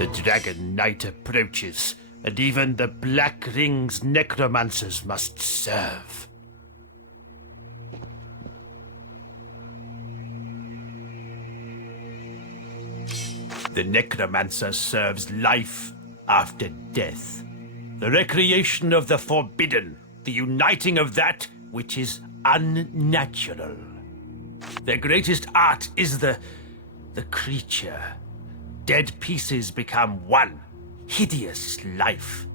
The Dragon Knight approaches, and even the Black Ring's necromancers must serve. The necromancer serves life after death. The recreation of the forbidden, the uniting of that which is unnatural. Their greatest art is the creature. Dead pieces become one, hideous life.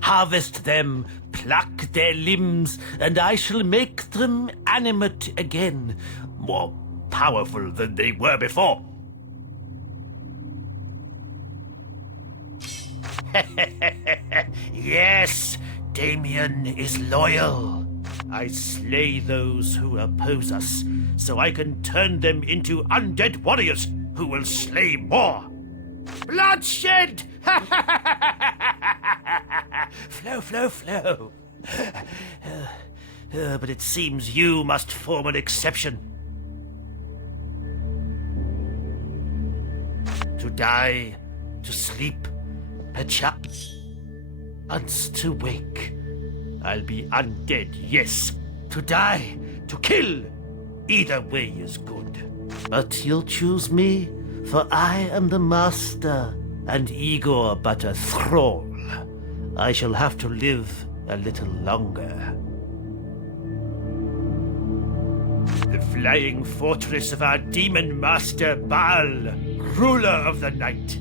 Harvest them, pluck their limbs, and I shall make them animate again, more powerful than they were before. Yes, Damien is loyal. I slay those who oppose us, so I can turn them into undead warriors who will slay more. Bloodshed! Flow, flow, flow. But it seems you must form an exception. To die, to sleep, perchance to wake. I'll be undead, yes. To die, to kill. Either way is good. But you'll choose me, for I am the master, and Igor but a thrall. I shall have to live a little longer. The flying fortress of our demon master Baal, ruler of the night.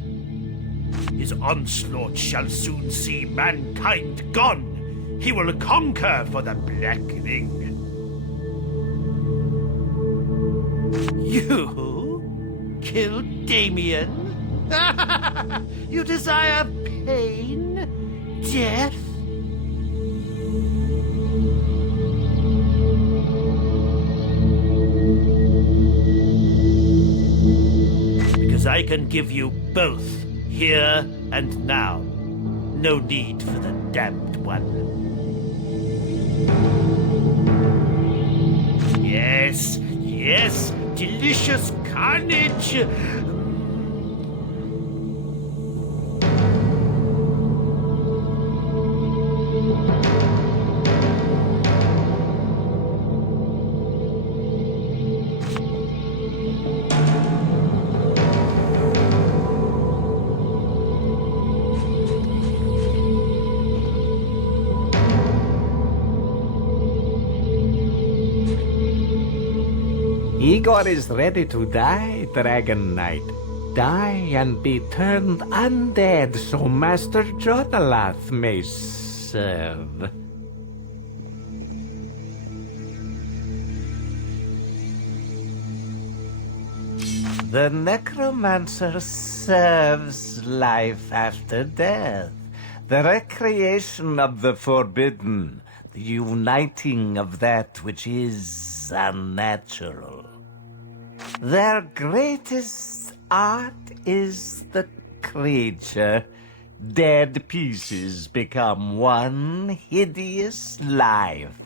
His onslaught shall soon see mankind gone. He will conquer for the Black Ring. You killed Damien? You desire pain? Death? Because I can give you both, here and now. No need for the damned one. Yes, yes, delicious carnage! Igor is ready to die, Dragon Knight. Die and be turned undead so Master Jonalath may serve. The necromancer serves life after death, the recreation of the forbidden, the uniting of that which is unnatural. Their greatest art is the creature. Dead pieces become one hideous life.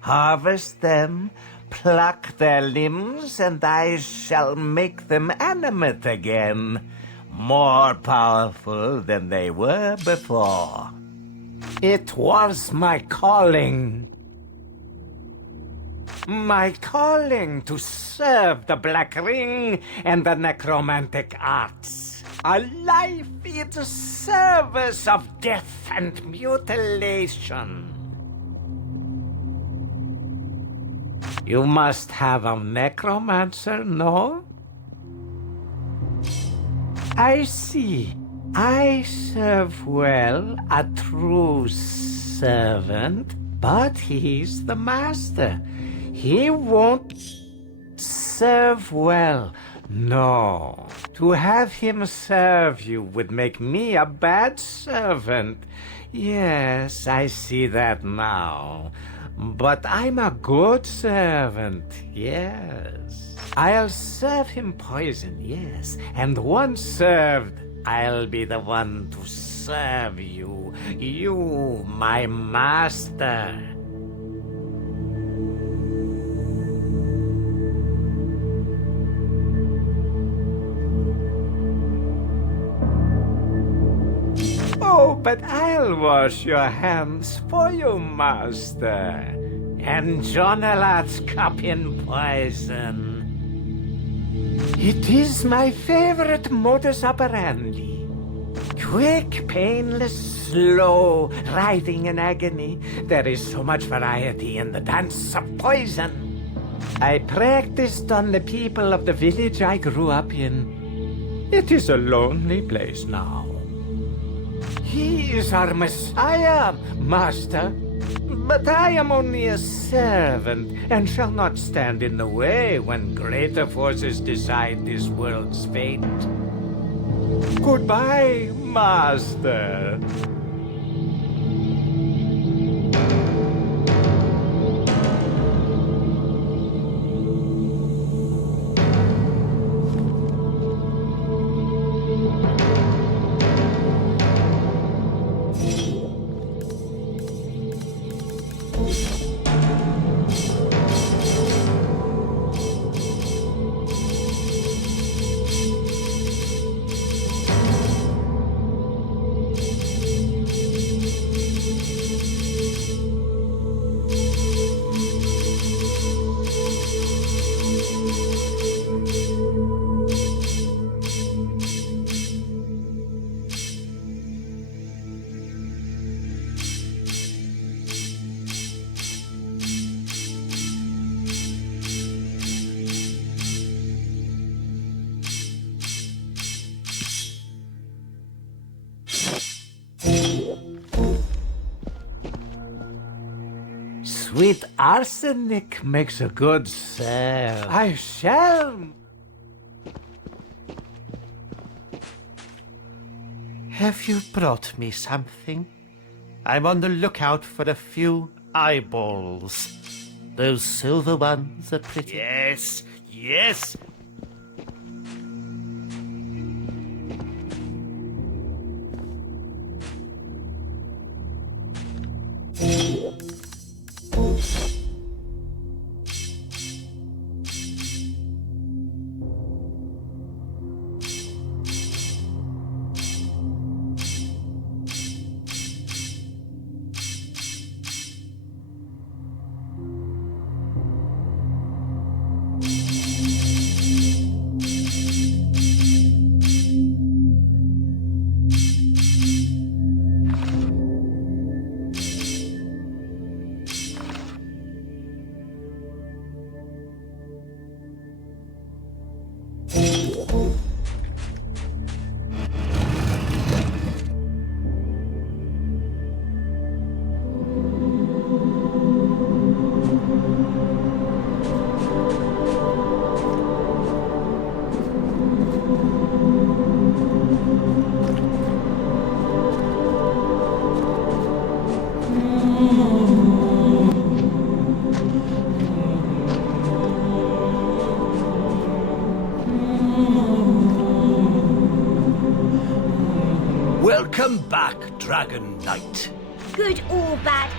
Harvest them, pluck their limbs, and I shall make them animate again, more powerful than they were before. It was my calling. My calling to serve the Black Ring and the necromantic arts. A life in the service of death and mutilation. You must have a necromancer, no? I see. I serve well, a true servant, but he's the master. He won't serve well. No. To have him serve you would make me a bad servant. Yes, I see that now. But I'm a good servant, yes. I'll serve him poison, yes. And once served, I'll be the one to serve you. You, my master. But I'll wash your hands for you, master. And Jonalat's cup in poison. It is my favorite modus operandi. Quick, painless, slow, writhing in agony. There is so much variety in the dance of poison. I practiced on the people of the village I grew up in. It is a lonely place now. He is our Messiah, master. But I am only a servant, and shall not stand in the way when greater forces decide this world's fate. Goodbye, master. Sweet arsenic makes a good serve. I shall. Have you brought me something? I'm on the lookout for a few eyeballs. Those silver ones are pretty. Yes, yes. Welcome back, Dragon Knight. Good or bad?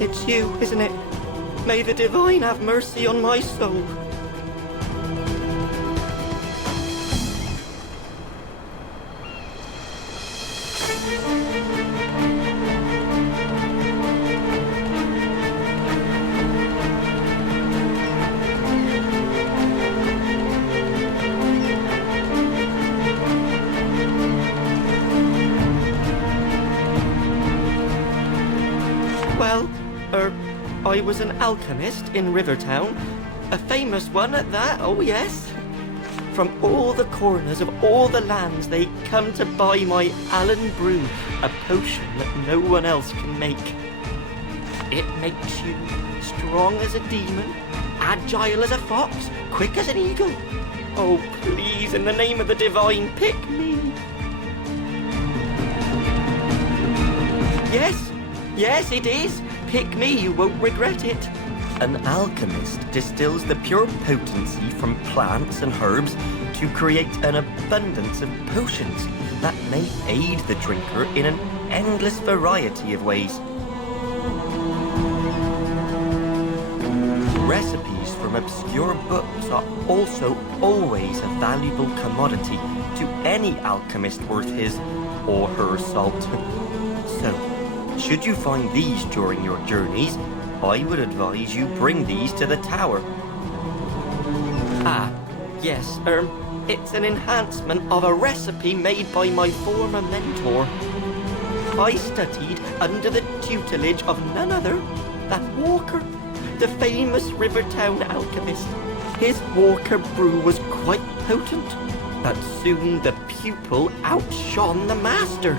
It's you, isn't it? May the Divine have mercy on my soul. I was an alchemist in Rivertown. A famous one at that, oh yes. From all the corners of all the lands, they come to buy my Allen Brew, a potion that no one else can make. It makes you strong as a demon, agile as a fox, quick as an eagle. Oh, please, in the name of the divine, pick me. Yes, it is. Pick me, you won't regret it. An alchemist distills the pure potency from plants and herbs to create an abundance of potions that may aid the drinker in an endless variety of ways. Recipes from obscure books are also always a valuable commodity to any alchemist worth his or her salt. So, should you find these during your journeys, I would advise you bring these to the tower. Ah, yes, it's an enhancement of a recipe made by my former mentor. I studied under the tutelage of none other than Walker, the famous Rivertown alchemist. His Walker brew was quite potent, but soon the pupil outshone the master.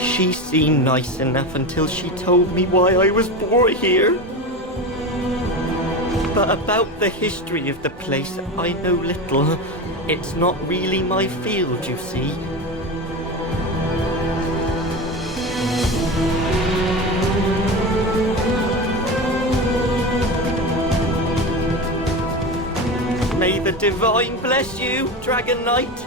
She seemed nice enough until she told me why I was born here. But about the history of the place, I know little. It's not really my field, you see. May the divine bless you, Dragon Knight.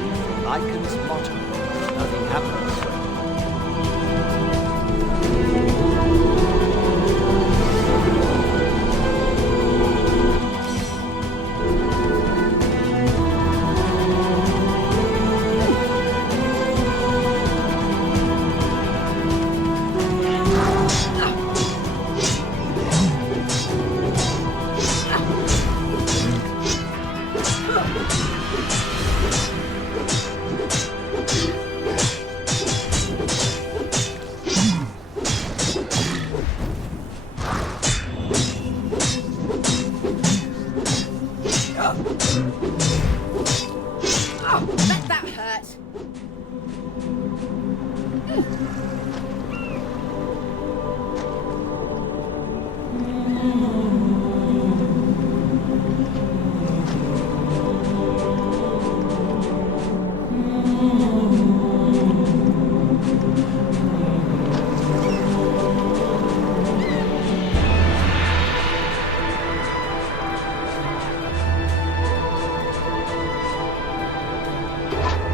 the Lycan's motto. Nothing happens. Bet that hurt.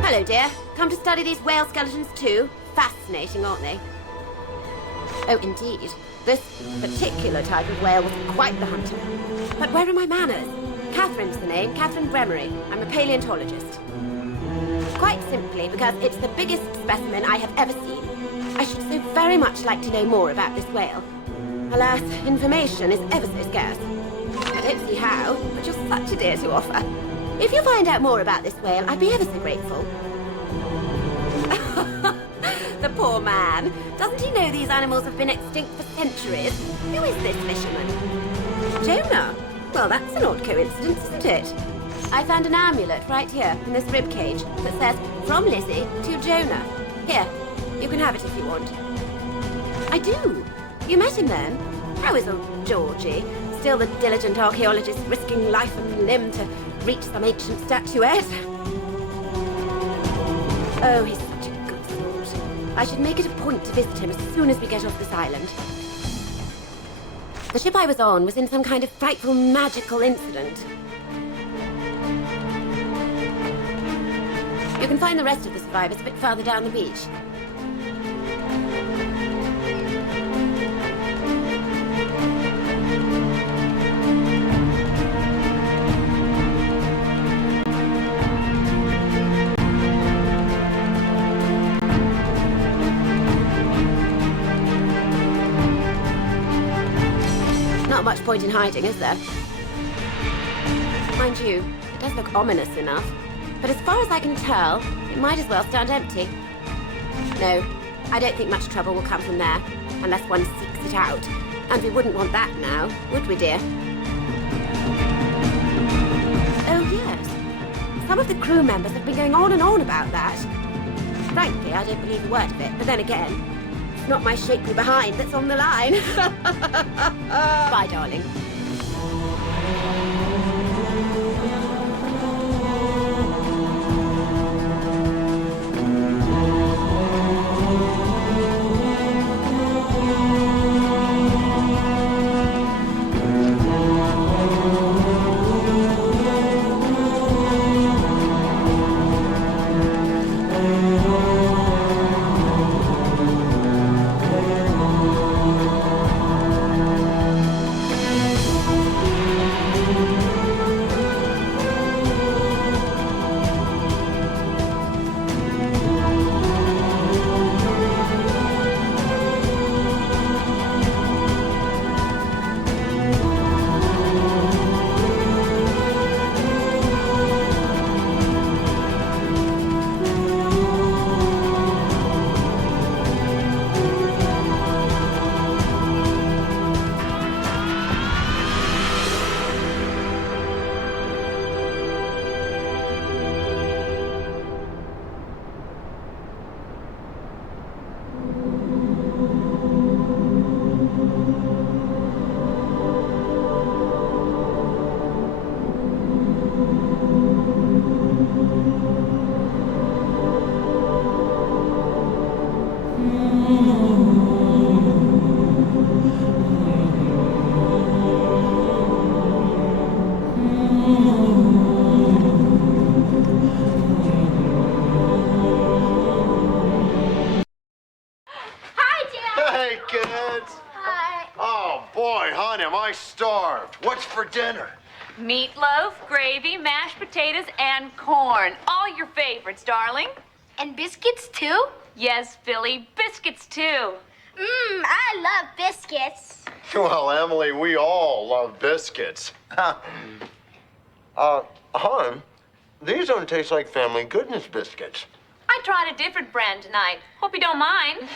Hello, dear. Come to study these whale skeletons too? Fascinating, aren't they? Oh, indeed. This particular type of whale was quite the hunter. But where are my manners? Catherine's the name, Catherine Bremery. I'm a paleontologist. Quite simply because it's the biggest specimen I have ever seen. I should so very much like to know more about this whale. Alas, information is ever so scarce. I don't see how, but you're such a dear to offer. If you find out more about this whale, I'd be ever so grateful. The poor man. Doesn't he know these animals have been extinct for centuries? Who is this fisherman? Jonah? Well, that's an odd coincidence, isn't it? I found an amulet right here in this rib cage that says, "From Lizzie to Jonah." Here, you can have it if you want. I do. You met him then? How is old Georgie? Still the diligent archaeologist risking life and limb to reach some ancient statuette? Oh, he's such a good sort. I should make it a point to visit him as soon as we get off this island. The ship I was on was in some kind of frightful magical incident. You can find the rest of the survivors a bit farther down the beach. Not much point in hiding, is there? Mind you, it does look ominous enough. But as far as I can tell, it might as well stand empty. No, I don't think much trouble will come from there, unless one seeks it out. And we wouldn't want that now, would we, dear? Oh, yes. Some of the crew members have been going on and on about that. Frankly, I don't believe a word of it, but then again, it's not my shapely behind that's on the line. Bye, darling. starved. What's for dinner? Meatloaf, gravy, mashed potatoes, and corn. All your favorites, darling. And biscuits too? Yes, Philly, biscuits too. I love biscuits. Well, Emily, we all love biscuits. Hon, these don't taste like Family Goodness biscuits. I tried a different brand tonight. Hope you don't mind.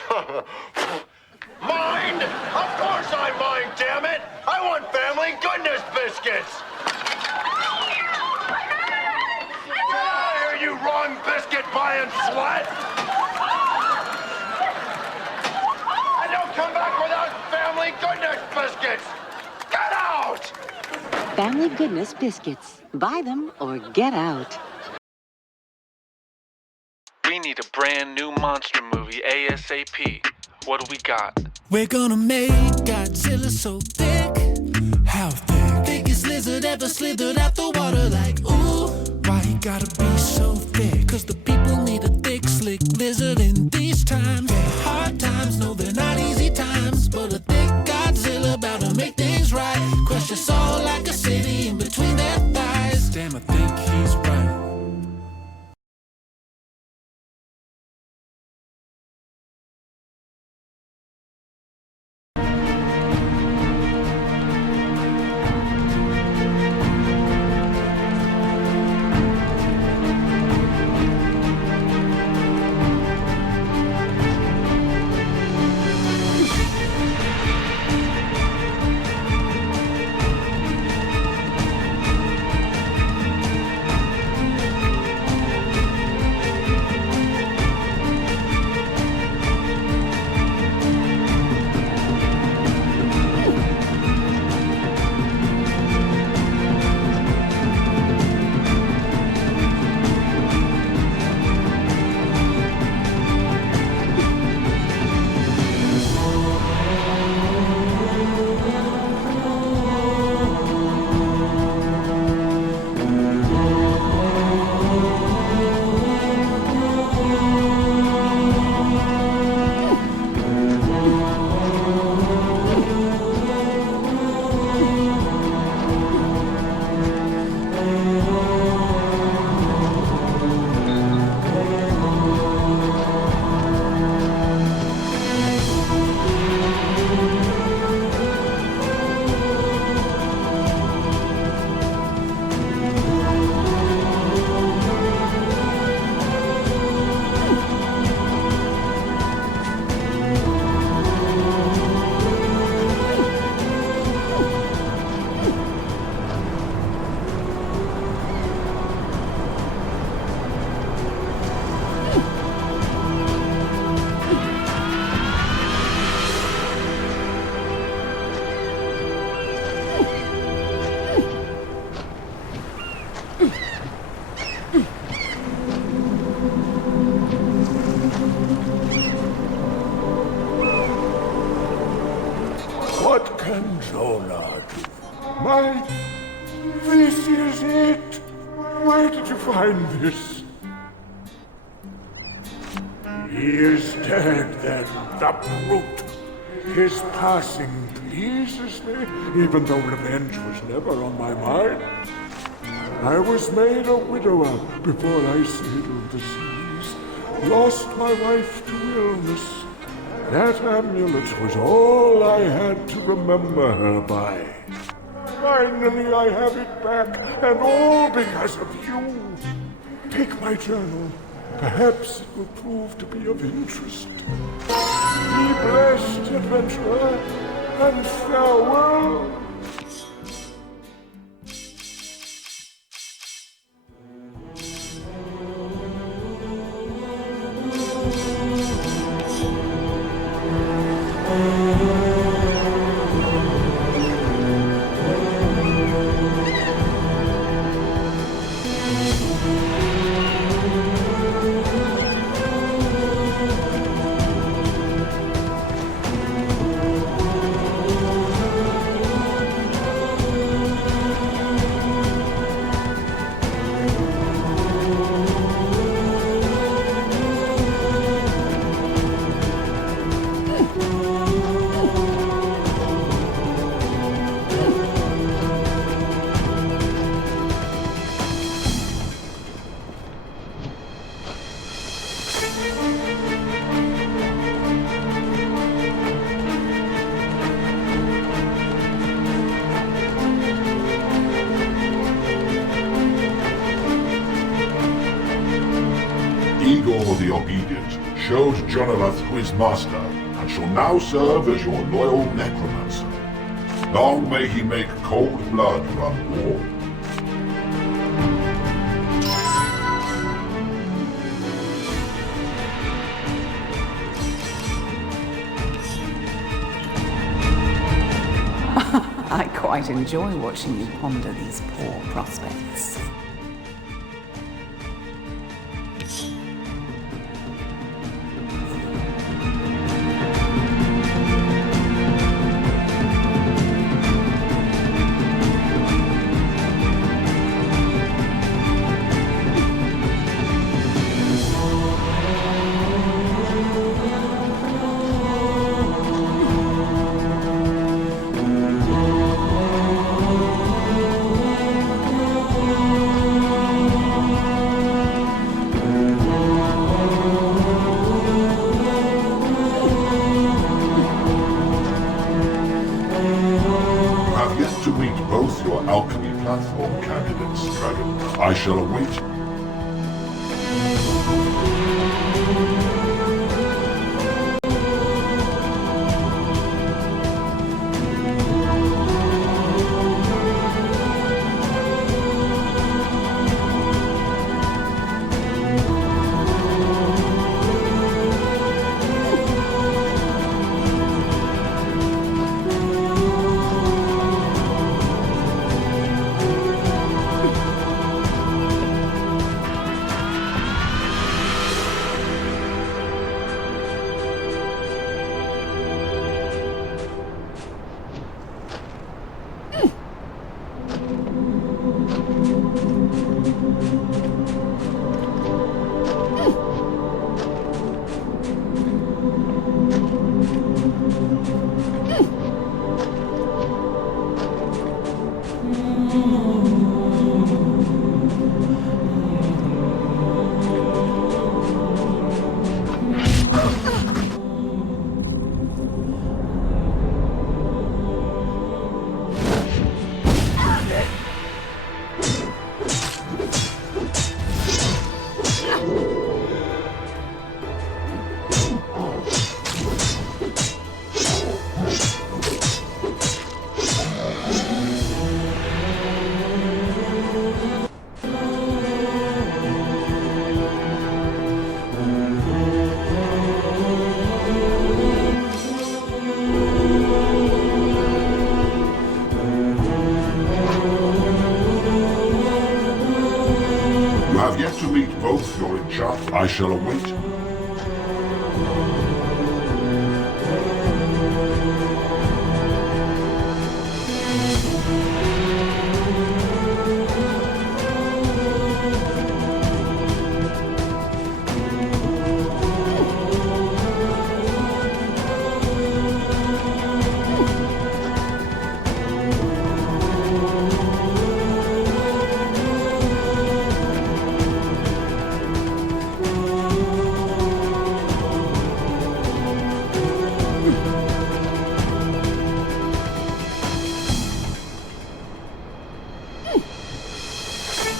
Mind? Of course I mind, damn it! I want Family Goodness biscuits! Get out of here, you wrong biscuit buying slut! And don't come back without Family Goodness biscuits! Get out! Family Goodness biscuits. Buy them or get out. We need a brand new monster movie ASAP. What do we got? We're gonna make Godzilla so thick. How thick? Thickest lizard ever slithered out the water like, ooh. Why he gotta be so thick? Cause the people need a thick, slick lizard in these times. They're hard times, no they're not easy times. But a thick Godzilla about to make things right. Crush us all like a city in between their thighs. Damn, I think he's right. What can Jonah do? This is it! Where did you find this? He is dead then, the brute. His passing pleases me, even though revenge was never on my mind. I was made a widower before I sailed the seas, lost my wife to illness. That amulet was all I had to remember her by. Finally, I have it back, and all because of you. Take my journal. Perhaps it will prove to be of interest. Be blessed, adventurer, and farewell. Gregor the Obedient showed Jonavath who is master, and shall now serve as your loyal necromancer. Long may he make cold blood run warm. I quite enjoy watching you ponder these poor prospects. I shall await. I shall await.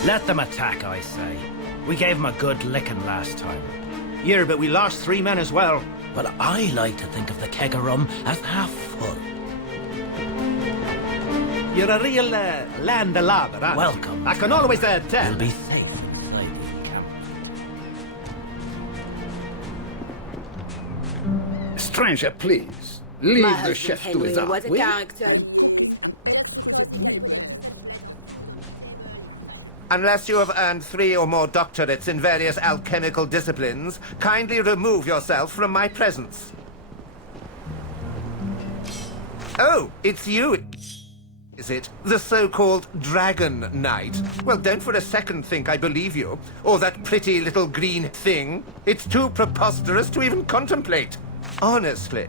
Let them attack, I say. We gave them a good licking last time. Yeah, but we lost 3 men as well. Well, I like to think of the keg of rum as half full. You're a real landlubber, huh? Welcome. I can always tell. You'll be safe inside this camp. Stranger, please. Leave the chef to his art, was a will you? character. Unless you have earned 3 or more doctorates in various alchemical disciplines, kindly remove yourself from my presence. Oh, it's you, is it? The so-called Dragon Knight? Well, don't for a second think I believe you. Or that pretty little green thing. It's too preposterous to even contemplate. Honestly,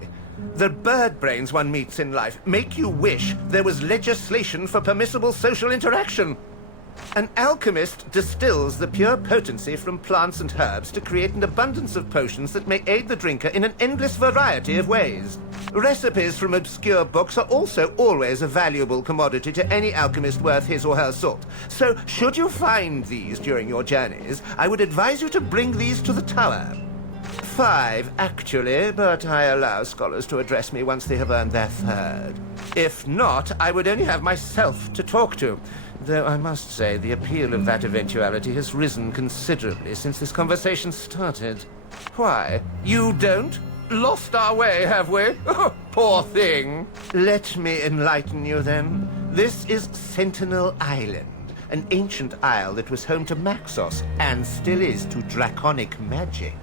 the bird brains one meets in life make you wish there was legislation for permissible social interaction. An alchemist distills the pure potency from plants and herbs to create an abundance of potions that may aid the drinker in an endless variety of ways. Recipes from obscure books are also always a valuable commodity to any alchemist worth his or her salt. So, should you find these during your journeys, I would advise you to bring these to the tower. 5, actually, but I allow scholars to address me once they have earned their 3rd. If not, I would only have myself to talk to. Though I must say, the appeal of that eventuality has risen considerably since this conversation started. Why? You don't? Lost our way, have we? Oh, poor thing. Let me enlighten you, then. This is Sentinel Island, an ancient isle that was home to Maxos, and still is to draconic magic.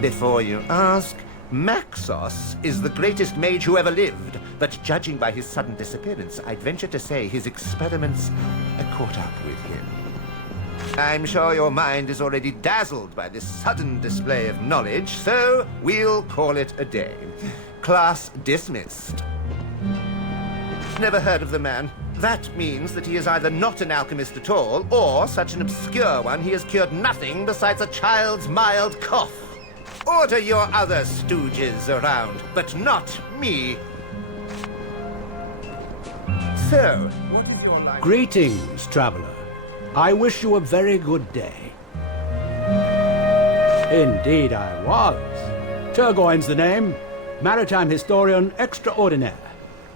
Before you ask, Maxos is the greatest mage who ever lived, but judging by his sudden disappearance, I'd venture to say his experiments caught up with him. I'm sure your mind is already dazzled by this sudden display of knowledge, so we'll call it a day. Class dismissed. Never heard of the man. That means that he is either not an alchemist at all, or such an obscure one he has cured nothing besides a child's mild cough. Order your other stooges around, but not me. So, what is your life? Greetings, traveler. I wish you a very good day. Indeed I was. Turgoyne's the name, maritime historian extraordinaire,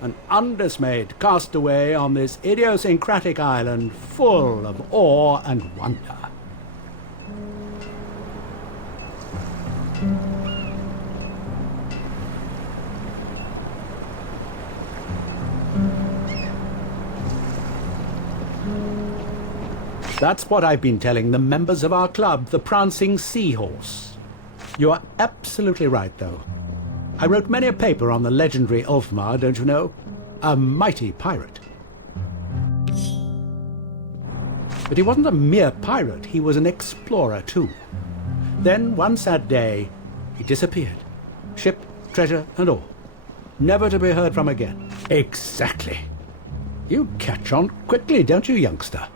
an undismayed castaway on this idiosyncratic island full of awe and wonder. That's what I've been telling the members of our club, the Prancing Seahorse. You are absolutely right, though. I wrote many a paper on the legendary Ulfmar, don't you know? A mighty pirate. But he wasn't a mere pirate, he was an explorer, too. Then, one sad day, he disappeared. Ship, treasure, and all. Never to be heard from again. Exactly. You catch on quickly, don't you, youngster?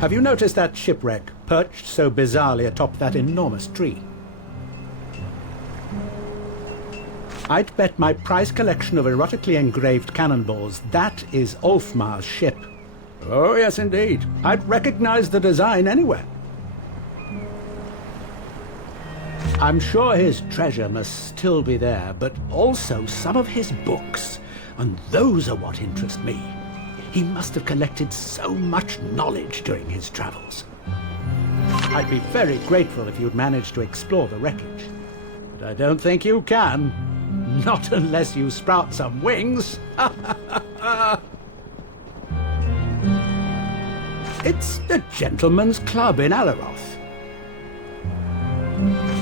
Have you noticed that shipwreck perched so bizarrely atop that enormous tree? I'd bet my prize collection of erotically engraved cannonballs that is Ulfmar's ship. Oh, yes, indeed. I'd recognize the design anywhere. I'm sure his treasure must still be there, but also some of his books, and those are what interest me. He must have collected so much knowledge during his travels. I'd be very grateful if you'd managed to explore the wreckage. But I don't think you can. Not unless you sprout some wings. It's the Gentleman's Club in Alaroth.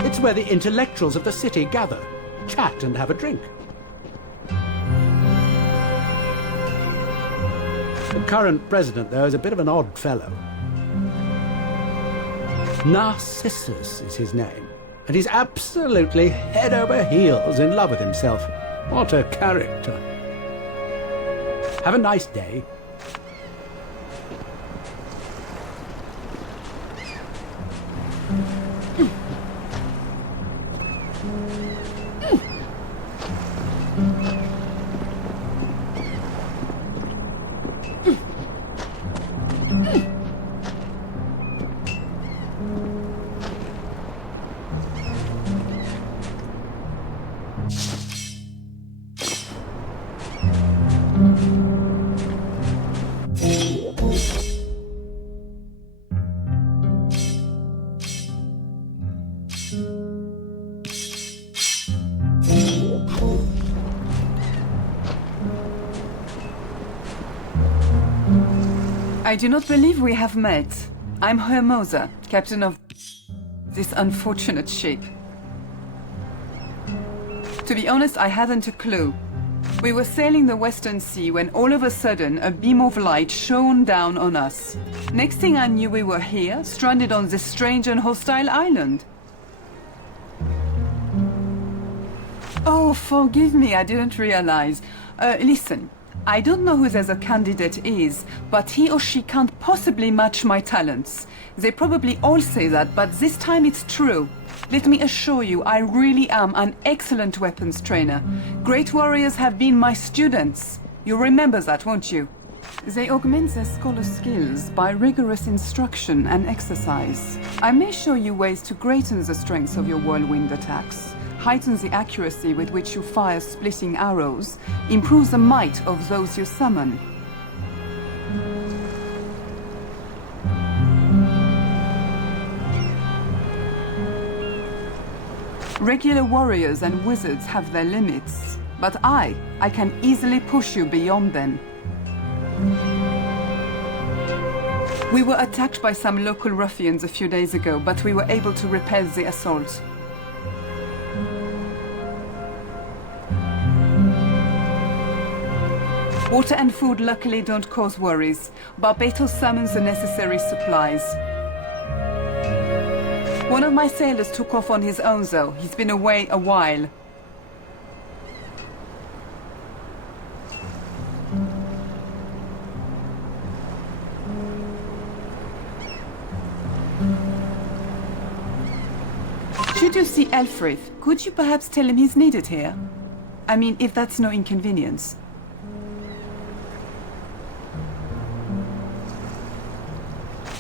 It's where the intellectuals of the city gather, chat and have a drink. The current president, though, is a bit of an odd fellow. Narcissus is his name, and he's absolutely head over heels in love with himself. What a character. Have a nice day. I do not believe we have met. I'm Hermosa, captain of this unfortunate ship. To be honest, I hadn't a clue. We were sailing the Western Sea when all of a sudden a beam of light shone down on us. Next thing I knew, we were here, stranded on this strange and hostile island. Oh, forgive me, I didn't realize. Listen, I don't know who the other candidate is, but he or she can't possibly match my talents. They probably all say that, but this time it's true. Let me assure you, I really am an excellent weapons trainer. Great warriors have been my students. You remember that, won't you? They augment their scholar skills by rigorous instruction and exercise. I may show you ways to greaten the strength of your whirlwind attacks, heighten the accuracy with which you fire splitting arrows, improve the might of those you summon. Regular warriors and wizards have their limits, but I can easily push you beyond them. We were attacked by some local ruffians a few days ago, but we were able to repel the assault. Water and food luckily don't cause worries. Barbatos summons the necessary supplies. One of my sailors took off on his own, though. He's been away a while. Should you see Elfrith, could you perhaps tell him he's needed here? I mean, if that's no inconvenience.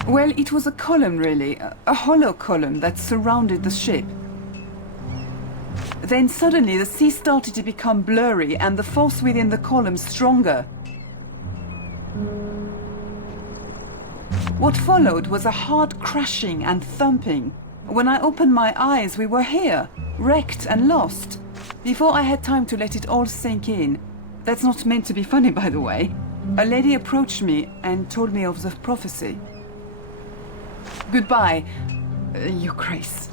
Well, it was a column, really. A hollow column that surrounded the ship. Then suddenly the sea started to become blurry and the force within the column stronger. What followed was a hard crashing and thumping. When I opened my eyes, we were here, wrecked and lost. Before I had time to let it all sink in. That's not meant to be funny, by the way. A lady approached me and told me of the prophecy. Goodbye, Your Grace.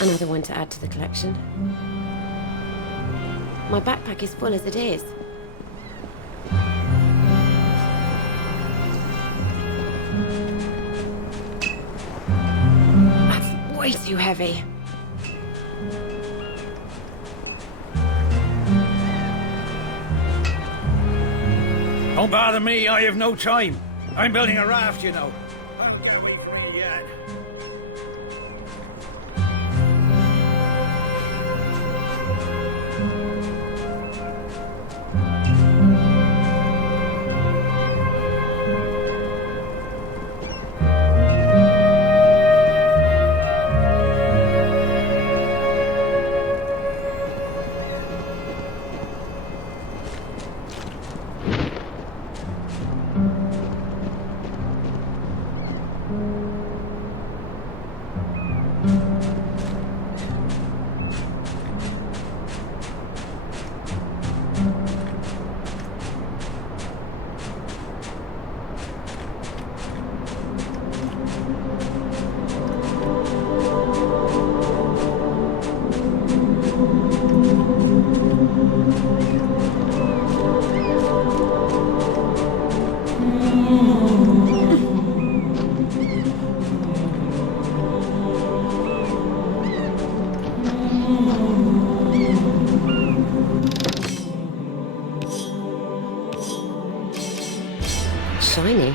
Another one to add to the collection. My backpack is full as it is. That's way too heavy. Don't bother me, I have no time. I'm building a raft, you know. I'll get away from you yet. Shiny.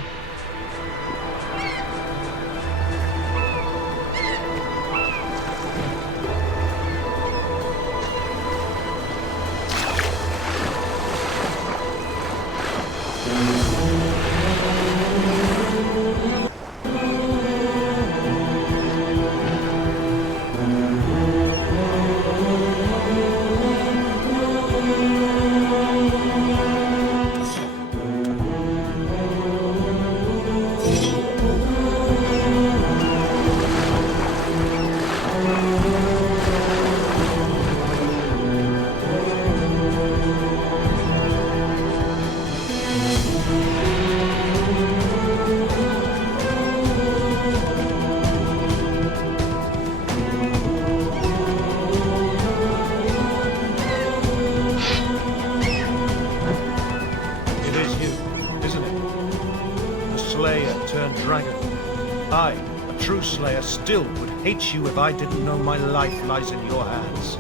I, a true slayer, still would hate you if I didn't know my life lies in your hands.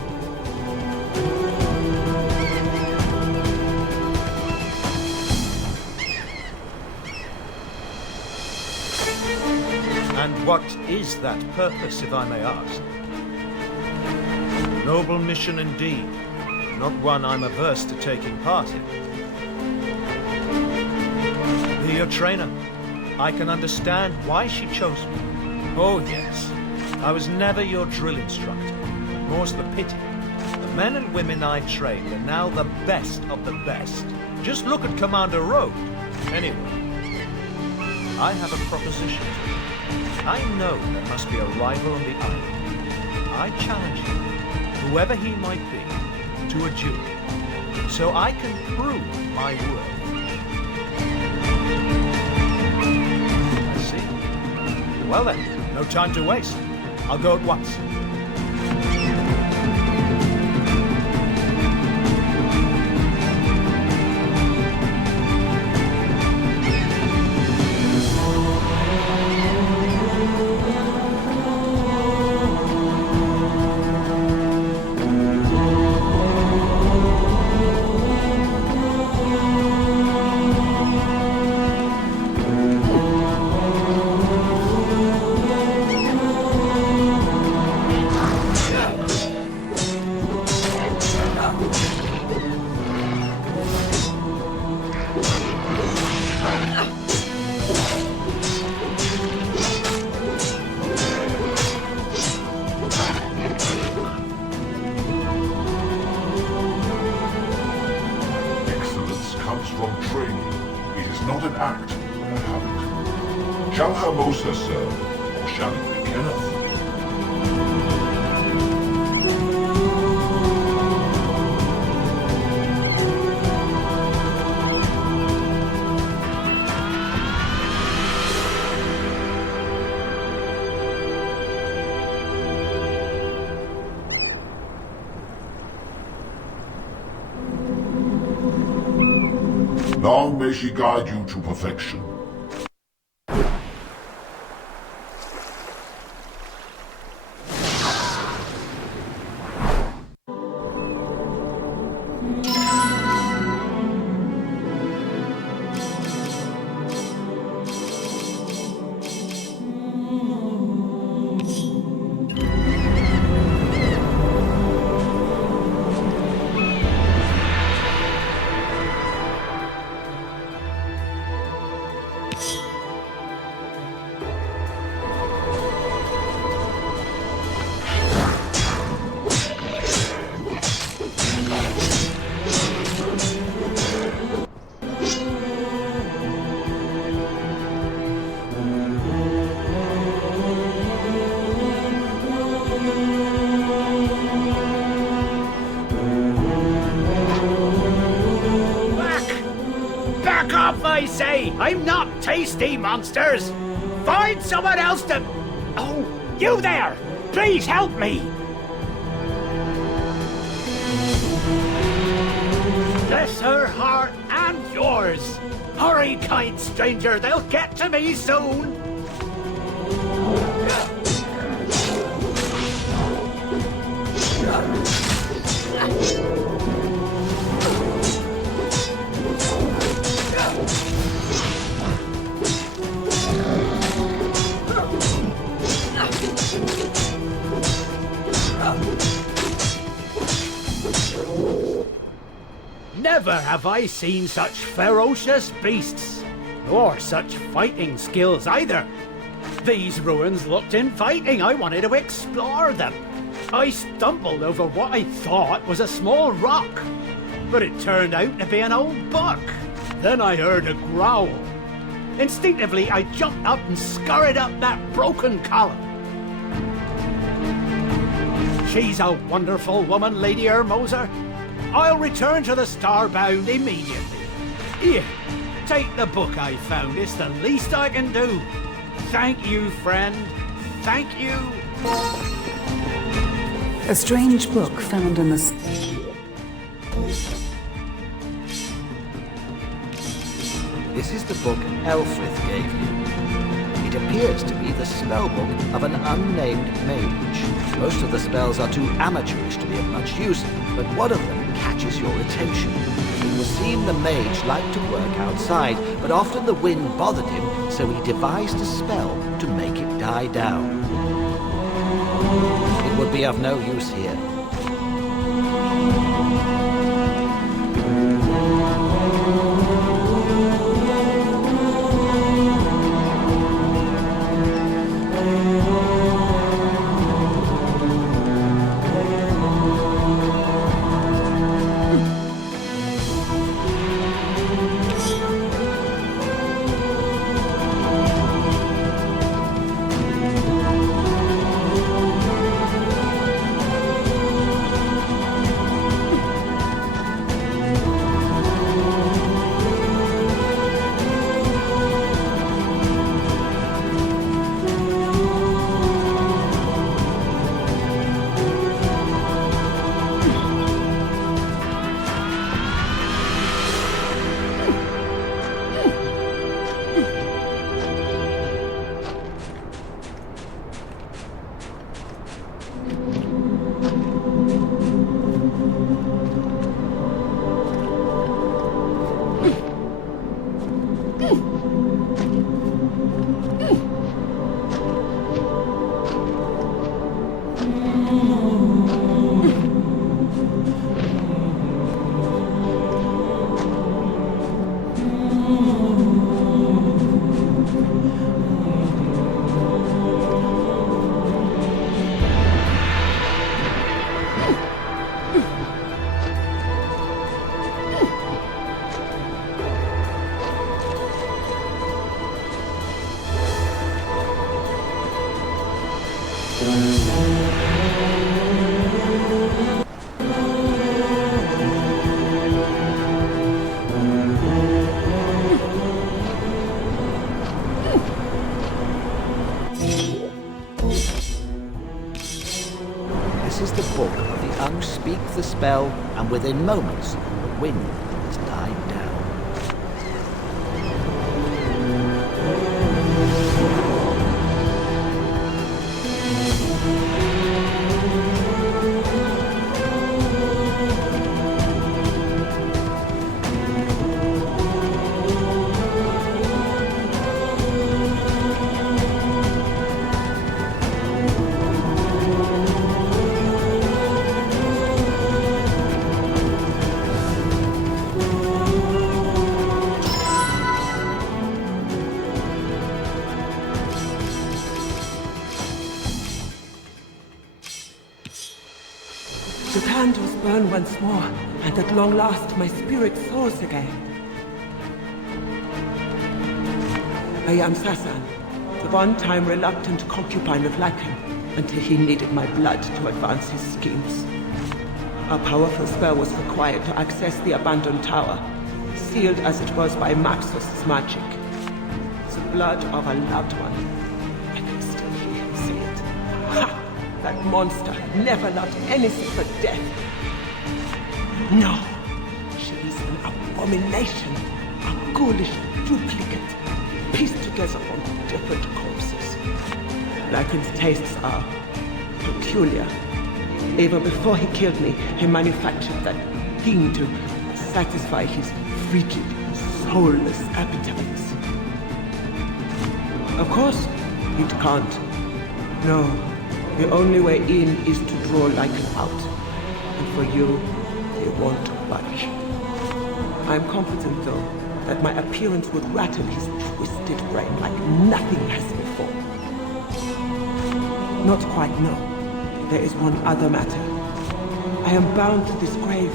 And what is that purpose, if I may ask? Noble mission indeed, not one I'm averse to taking part in. Be your trainer. I can understand why she chose me. Oh yes, I was never your drill instructor. More's the pity. The men and women I trained are now the best of the best. Just look at Commander Road. Anyway, I have a proposition to you. I know there must be a rival on the island. I challenge you, whoever he might be, to a duel, so I can prove my worth. I see. Well then, no time to waste. I'll go at once. Shall Hermosa serve, or shall it be Kenneth? Long may she guide you to perfection. I say, I'm not tasty, monsters! Find someone else to... Oh, you there! Please help me! Bless her heart and yours! Hurry, kind stranger, they'll get to me soon! Never have I seen such ferocious beasts, nor such fighting skills either. These ruins looked inviting. I wanted to explore them. I stumbled over what I thought was a small rock, but it turned out to be an old book. Then I heard a growl. Instinctively, I jumped up and scurried up that broken column. She's a wonderful woman, Lady Hermosa. I'll return to the Starbound immediately. Here, take the book I found. It's the least I can do. Thank you, friend. Thank you. A strange book found in the... This is the book Elfrith gave you. It appears to be the spellbook of an unnamed mage. Most of the spells are too amateurish to be of much use, but one of them catches your attention. It would seem the mage liked to work outside, but often the wind bothered him, so he devised a spell to make it die down. It would be of no use here. This is the book of the unspeak the spell, and within moments the wind has died down. The candles burn once more, and at long last my spirit soars again. I am Sasan, the one-time reluctant concubine of Lycan, until he needed my blood to advance his schemes. A powerful spell was required to access the abandoned tower, sealed as it was by Maxos' magic. The blood of a loved one. I can still hear him say it. Ha! That monster never loved anything but death. No, she is an abomination, a ghoulish duplicate, pieced together from different corpses. Lycan's tastes are peculiar. Even before he killed me, he manufactured that thing to satisfy his frigid, soulless appetites. Of course, it can't. No. The only way in is to draw Lycan out. And for you, they won't budge. I'm confident, though, that my appearance would rattle his twisted brain like nothing has before. Not quite, no. There is one other matter. I am bound to this grave,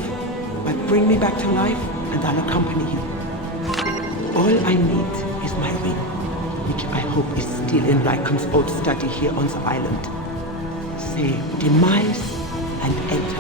but bring me back to life, and I'll accompany you. All I need is my ring, which I hope is still in Lycan's old study here on the island. Say demise and enter.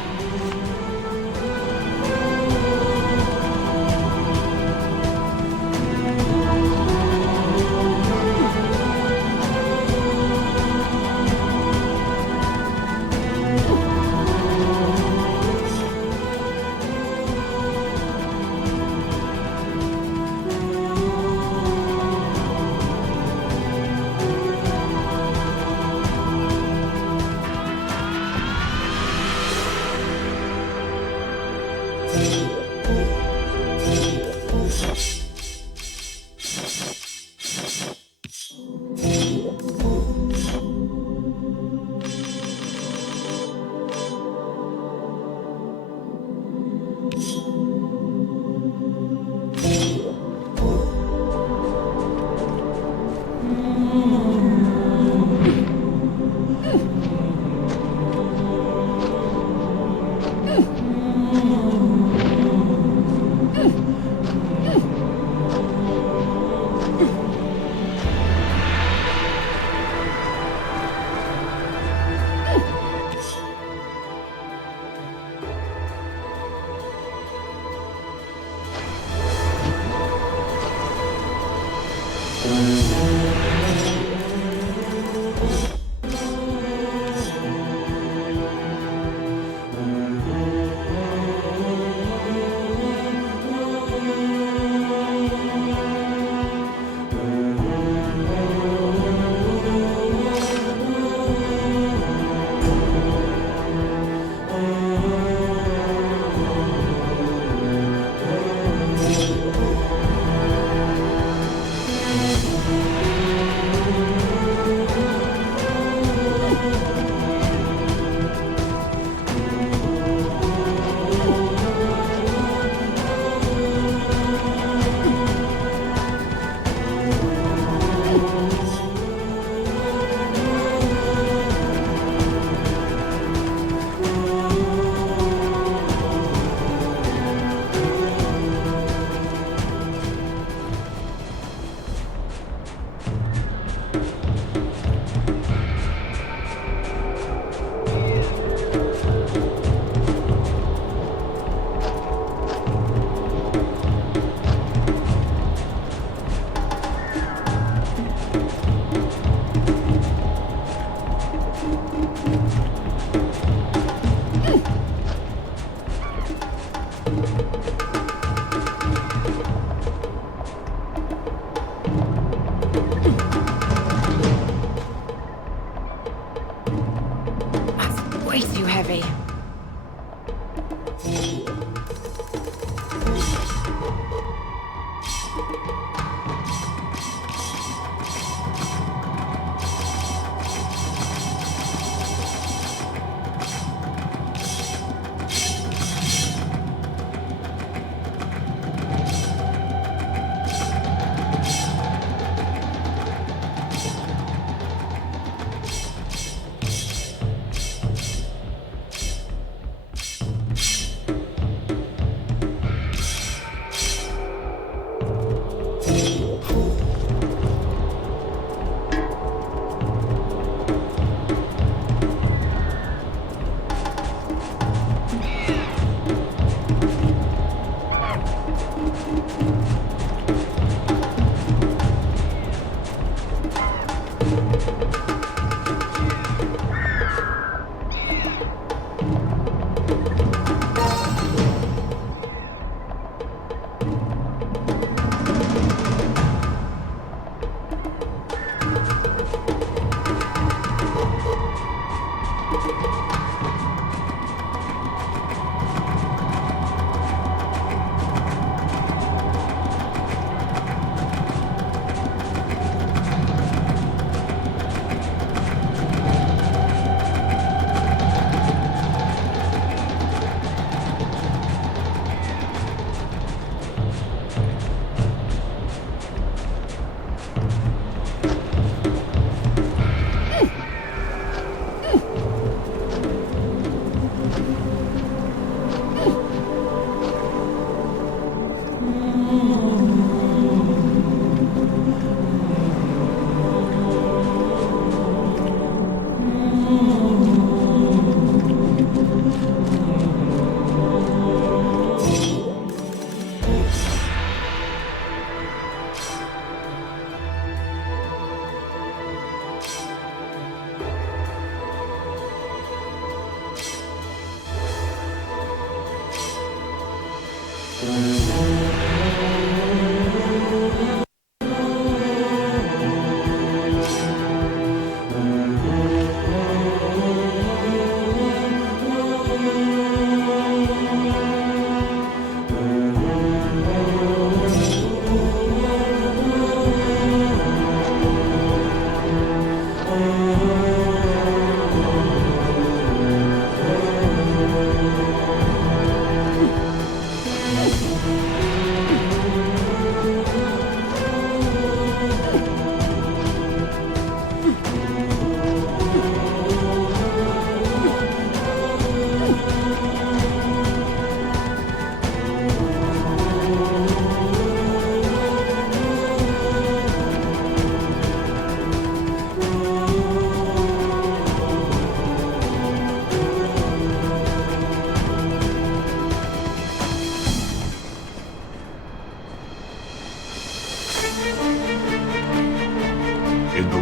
Way too heavy.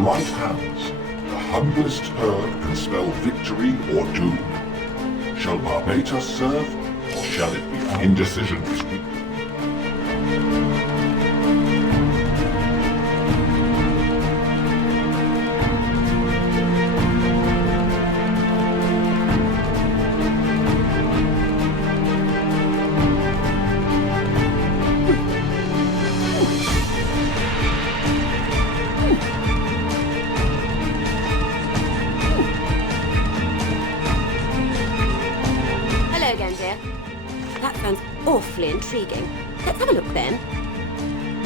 right hands, the humblest herb can spell victory or doom. Shall Barbatos serve, or shall it be indecision this week? Hello again, dear. That sounds awfully intriguing. Let's have a look then.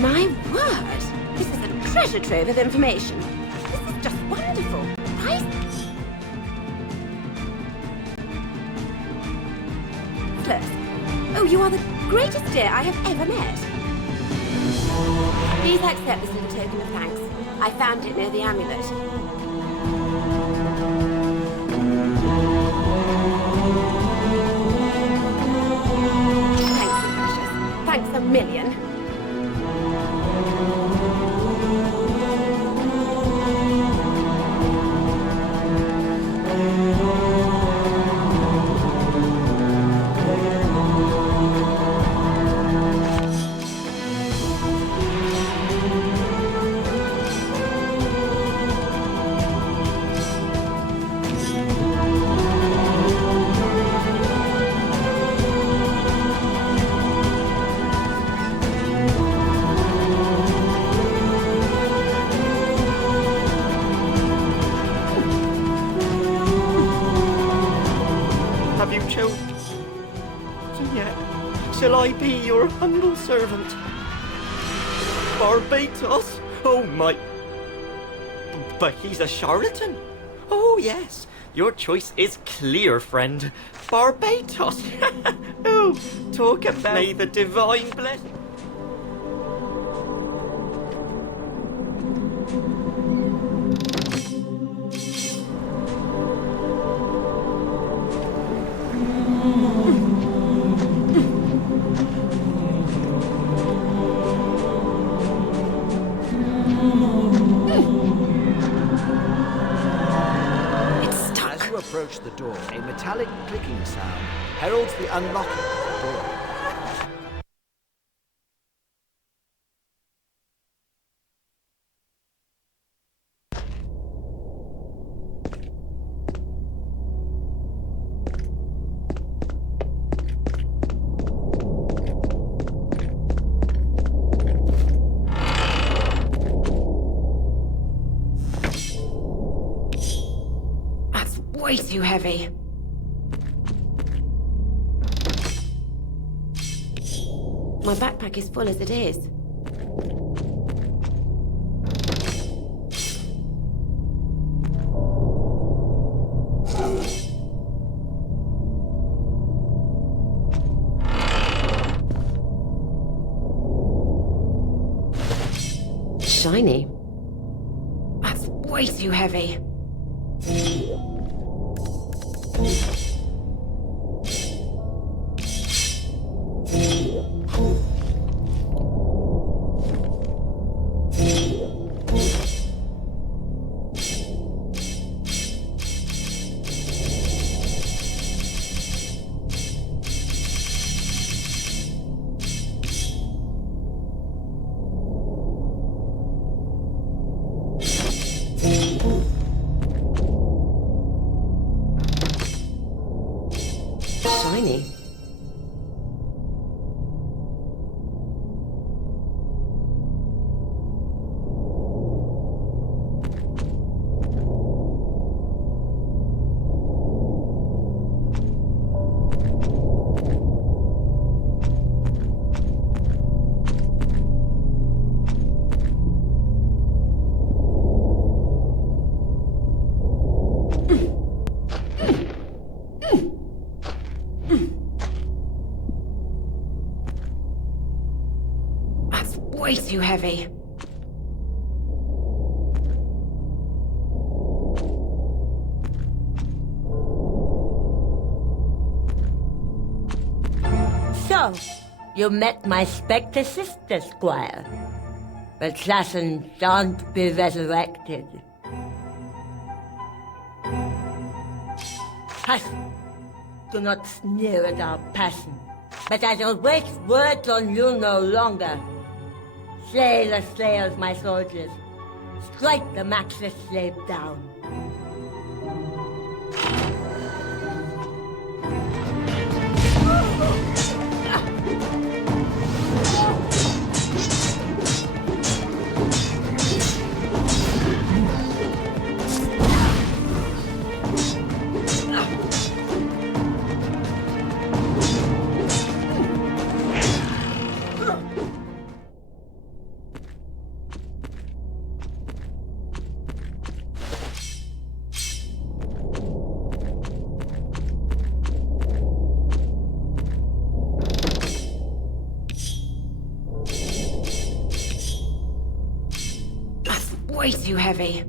My word! This is a treasure trove of information. This is just wonderful. Priceless. Oh, you are the greatest dear I have ever met. Please accept this little token of thanks. I found it near the amulet. Thank you, precious. Thanks a million. Have you chosen yet? Shall I be your humble servant? Barbatos? Oh my... But he's a charlatan. Oh yes, your choice is clear, friend. Barbatos. Oh, talk about... May the divine bless... As you approach the door, a metallic clicking sound heralds the unlocking of the door. Way too heavy. My backpack is full as it is. Shiny. That's way too heavy. Shiny. Way too heavy. So, you met my Spectre sister, Squire. Assassins can't be resurrected. Hush! Do not sneer at our passion, but I shall waste words on you no longer. Slay the slayers, my soldiers. Strike the matchless slave down. Way too heavy.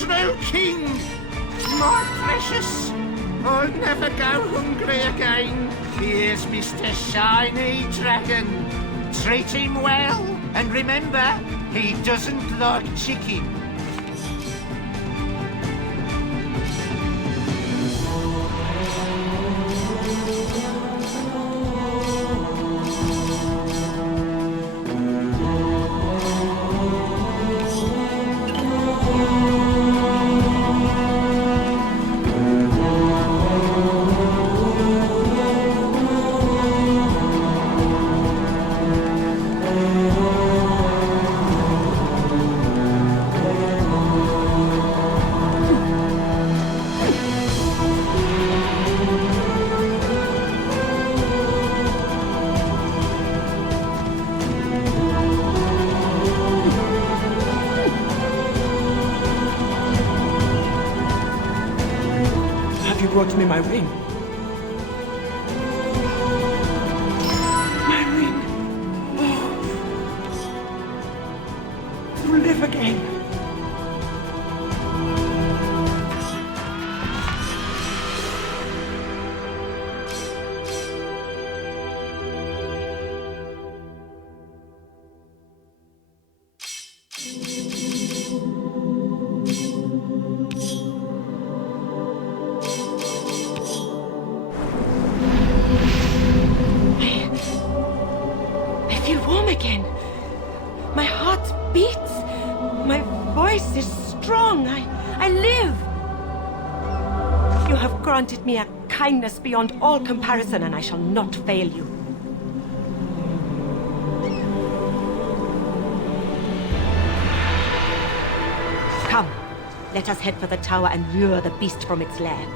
true king. My precious, I'll never go hungry again. Here's Mr. Shiny Dragon. Treat him well, and remember, he doesn't like chicken. Have you brought me my ring? My ring! Oh. To live again. I feel warm again. My heart beats. My voice is strong. I live. You have granted me a kindness beyond all comparison, and I shall not fail you. Come, let us head for the tower and lure the beast from its lair.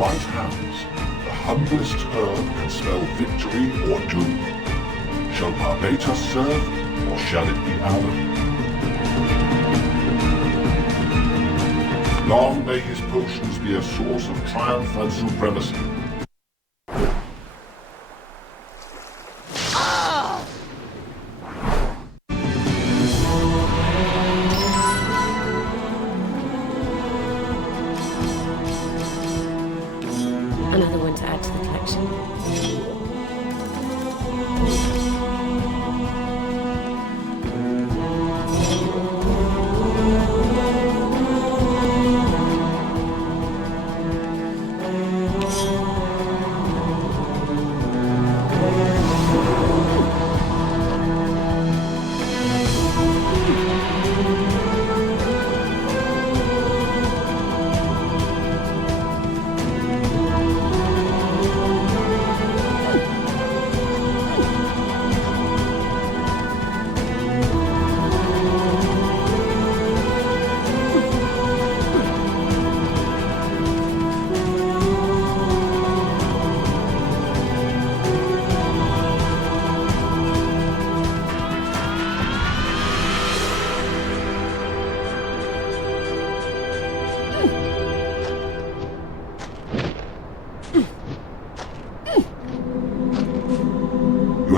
right hands, the humblest herb can spell victory or doom. Shall Barbatus serve, or shall it be Alan? Long may his potions be a source of triumph and supremacy. Another one to add to the collection.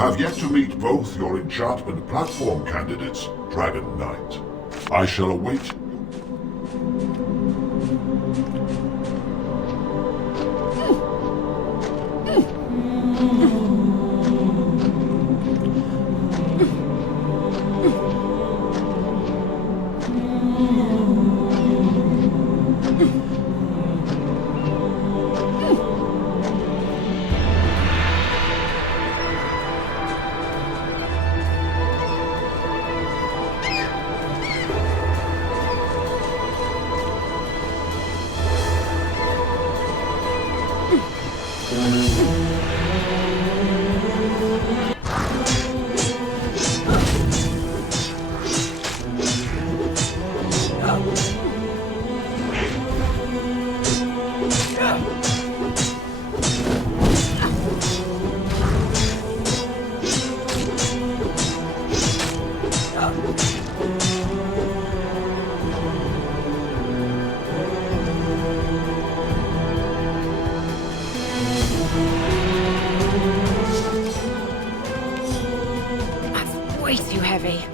have yet to meet both your enchantment platform candidates, Dragon Knight. I shall await you. Way too heavy.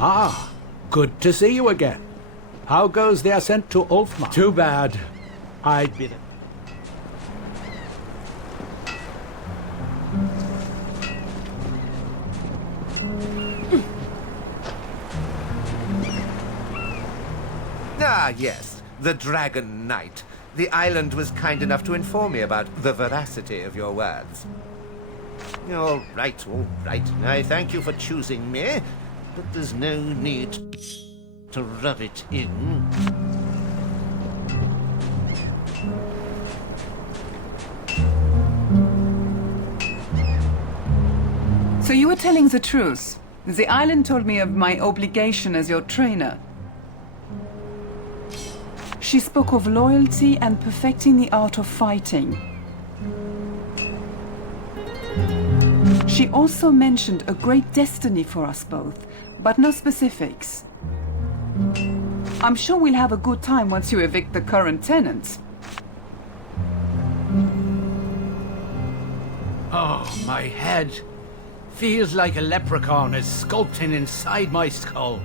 Ah, good to see you again. How goes the ascent to Ulfmar? Too bad. I'd be there. Ah, yes, the Dragon Knight. The island was kind enough to inform me about the veracity of your words. All right, all right. I thank you for choosing me, but there's no need to rub it in. So you were telling the truth. The island told me of my obligation as your trainer. She spoke of loyalty and perfecting the art of fighting. She also mentioned a great destiny for us both, but no specifics. I'm sure we'll have a good time once you evict the current tenants. Oh, my head. Feels like a leprechaun is sculpting inside my skull.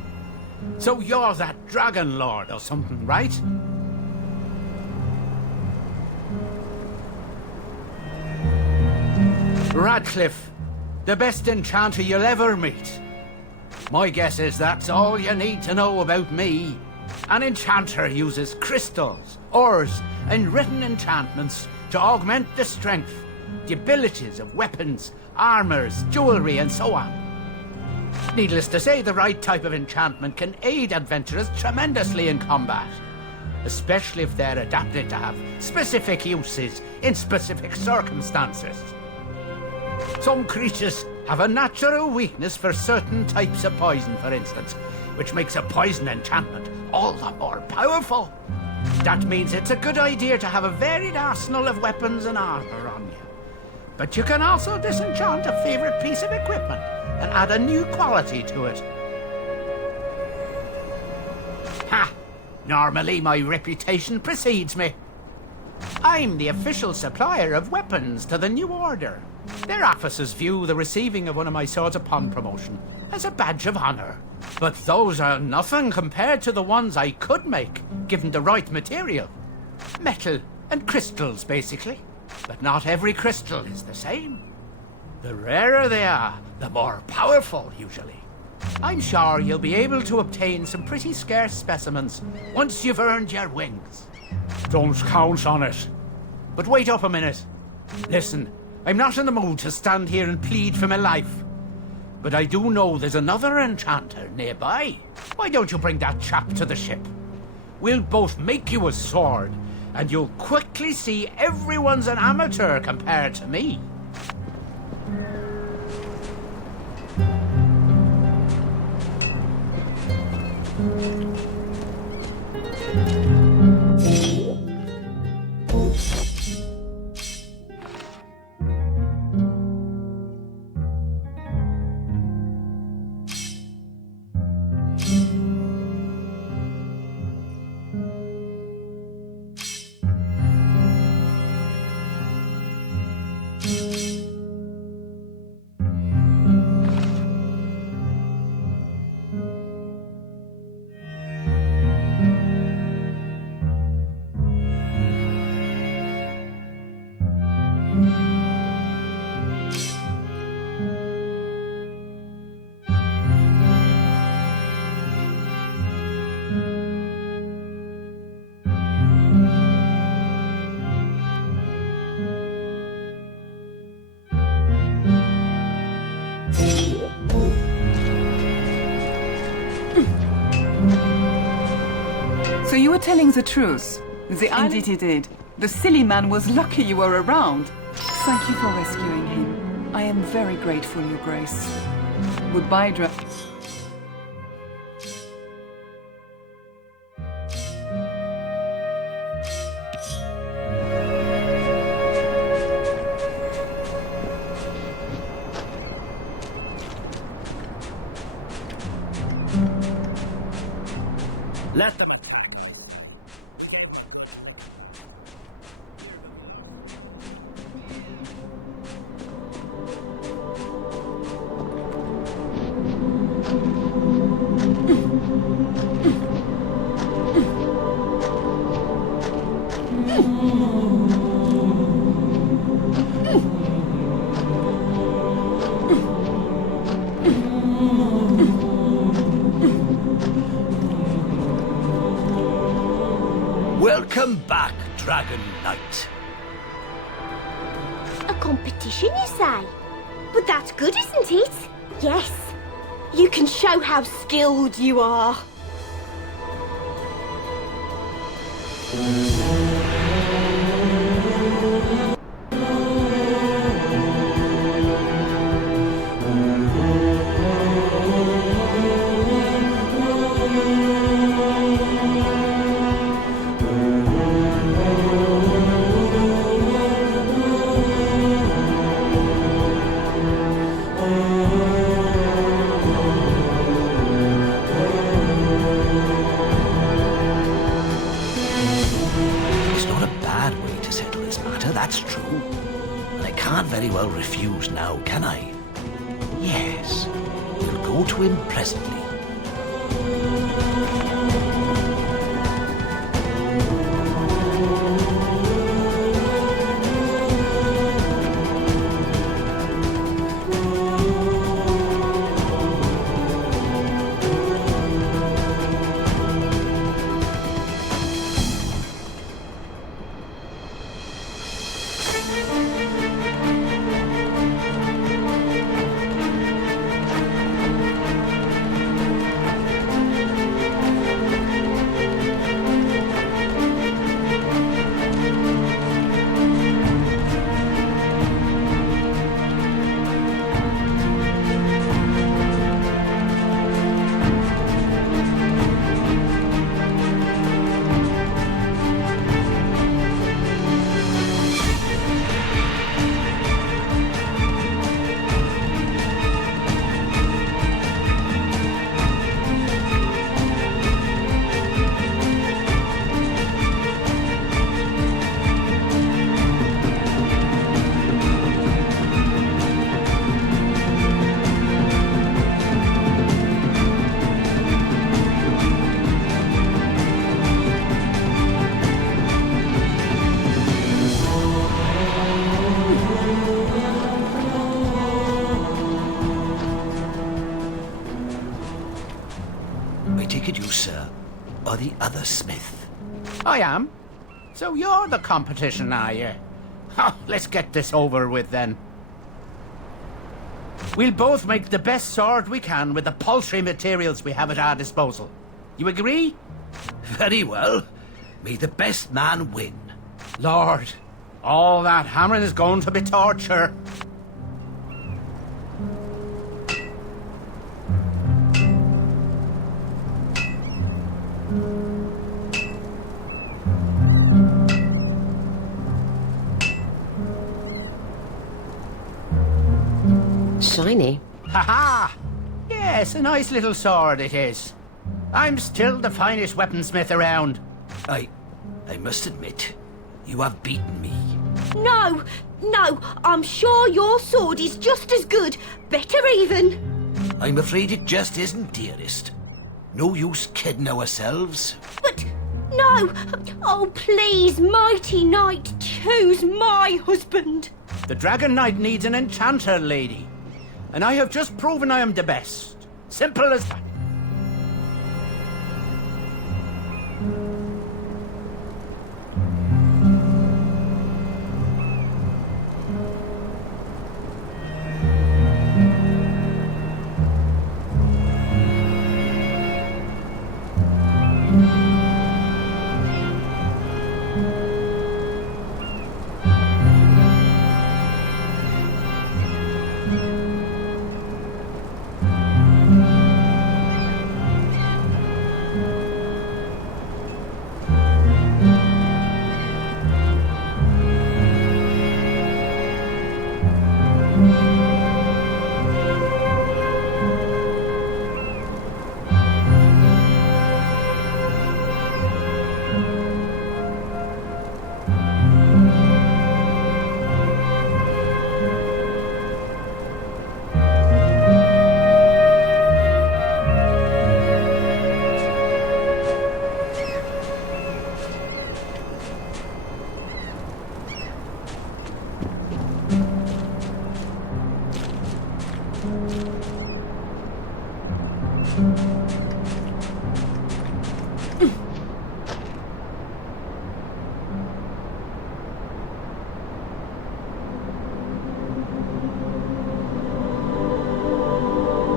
So you're that dragon lord or something, right? Radcliffe, the best enchanter you'll ever meet. My guess is that's all you need to know about me. An enchanter uses crystals, ores, and written enchantments to augment the strength, the abilities of weapons, armors, jewelry, and so on. Needless to say, the right type of enchantment can aid adventurers tremendously in combat, especially if they're adapted to have specific uses in specific circumstances. Some creatures have a natural weakness for certain types of poison, for instance, which makes a poison enchantment all the more powerful. That means it's a good idea to have a varied arsenal of weapons and armor on you. But you can also disenchant a favorite piece of equipment and add a new quality to it. Ha! Normally my reputation precedes me. I'm the official supplier of weapons to the New Order. Their officers view the receiving of one of my swords upon promotion as a badge of honor. But those are nothing compared to the ones I could make, given the right material. Metal and crystals, basically. But not every crystal is the same. The rarer they are, the more powerful, usually. I'm sure you'll be able to obtain some pretty scarce specimens once you've earned your wings. Don't count on it. But wait up a minute. Listen, I'm not in the mood to stand here and plead for my life. But I do know there's another enchanter nearby. Why don't you bring that chap to the ship? We'll both make you a sword, and you'll quickly see everyone's an amateur compared to me. So you were telling the truth. Indeed he did. The silly man was lucky you were around. Thank you for rescuing him. I am very grateful, Your Grace. Goodbye, Let them. Welcome back, Dragon Knight. A competition, you say? But that's good, isn't it? Yes. You can show how skilled you are. That's true. And I can't very well refuse now, can I? Yes, we'll go to him presently. weaponsmith. I am. So you're the competition, are you? Let's get this over with then. We'll both make the best sword we can with the paltry materials we have at our disposal. You agree? Very well. May the best man win. Lord, all that hammering is going to be torture. Shiny. Ha-ha! Yes, a nice little sword it is. I'm still the finest weaponsmith around. I must admit, you have beaten me. No, I'm sure your sword is just as good, better even. I'm afraid it just isn't, dearest. No use kidding ourselves. But, no! Oh, please, mighty knight, choose my husband. The Dragon Knight needs an enchanter, lady. And I have just proven I am the best. Simple as that.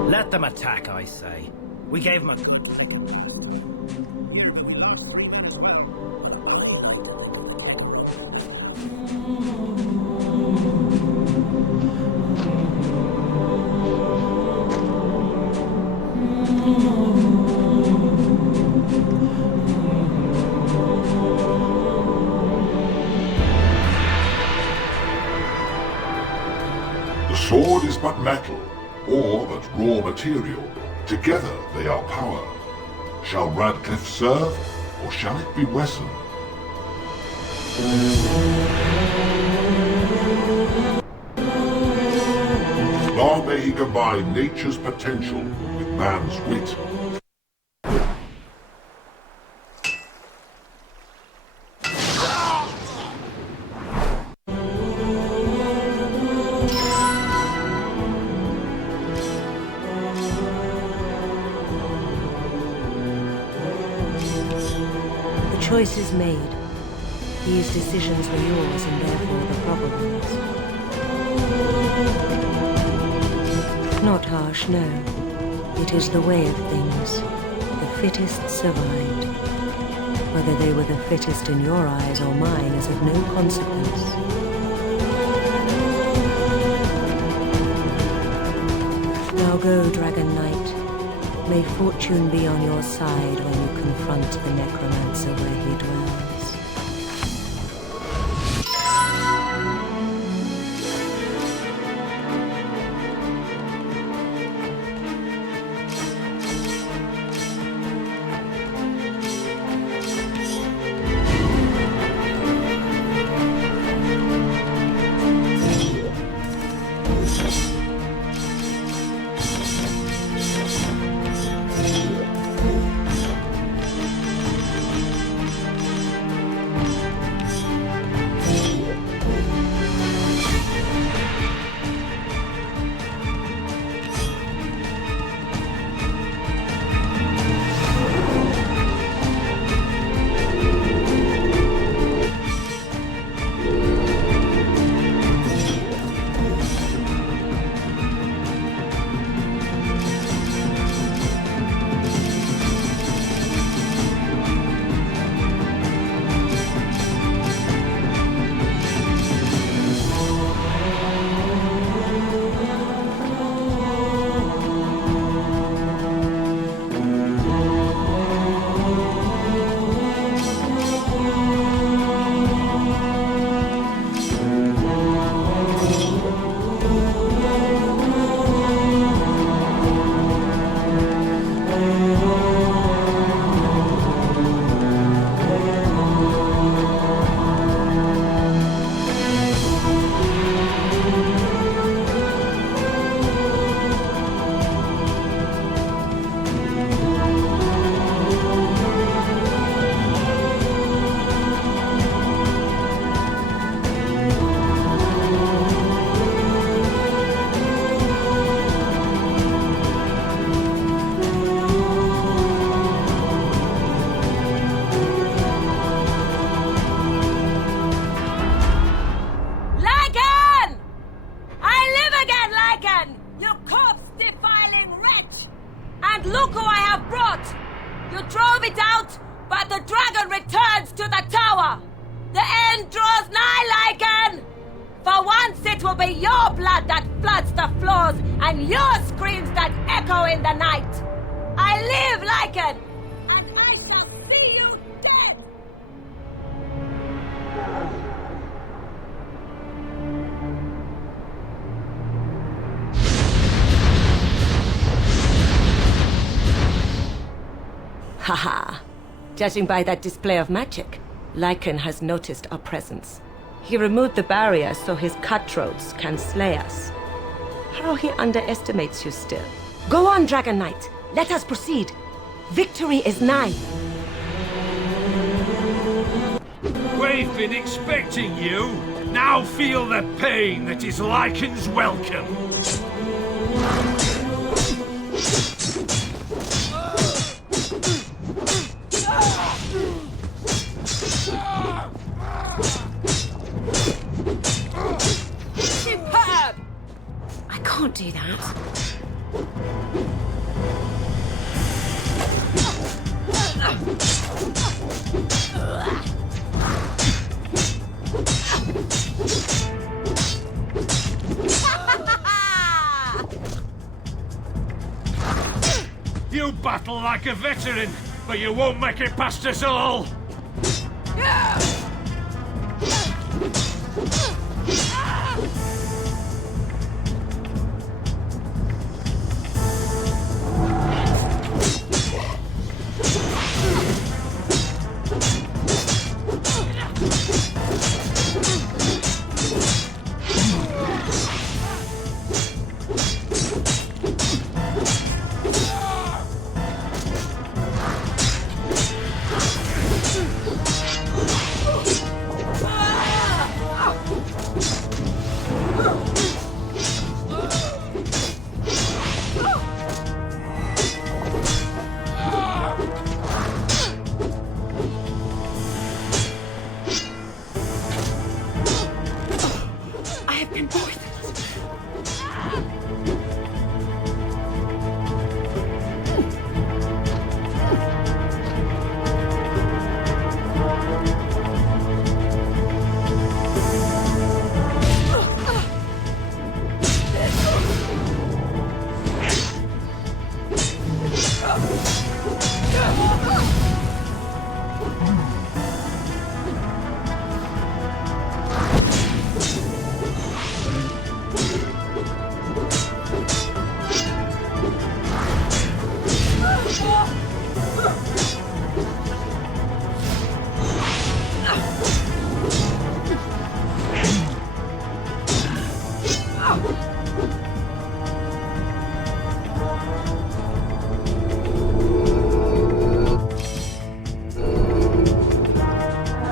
Let them attack, I say. We gave them a... Here, but we lost 3 men as well. The sword is but metal, or but raw material. Together they are power. Shall Radcliffe serve, or shall it be Wesson? Long may he combine nature's potential with man's wit. The choice is made. These decisions were yours and therefore the proper ones. Not harsh, no. It is the way of things. The fittest survived. Whether they were the fittest in your eyes or mine is of no consequence. Now go, Dragon Knight. May fortune be on your side when you confront the necromancer where he dwells. will be your blood that floods the floors and your screams that echo in the night. I live, Lycan, and I shall see you dead. Haha. Judging by that display of magic, Lycan has noticed our presence. He removed the barrier so his cutthroats can slay us. How he underestimates you still. Go on, Dragon Knight. Let us proceed. Victory is nigh. We've been expecting you. Now feel the pain that is Lycan's welcome. Superb! I can't do that. You battle like a veteran, but you won't make it past us all.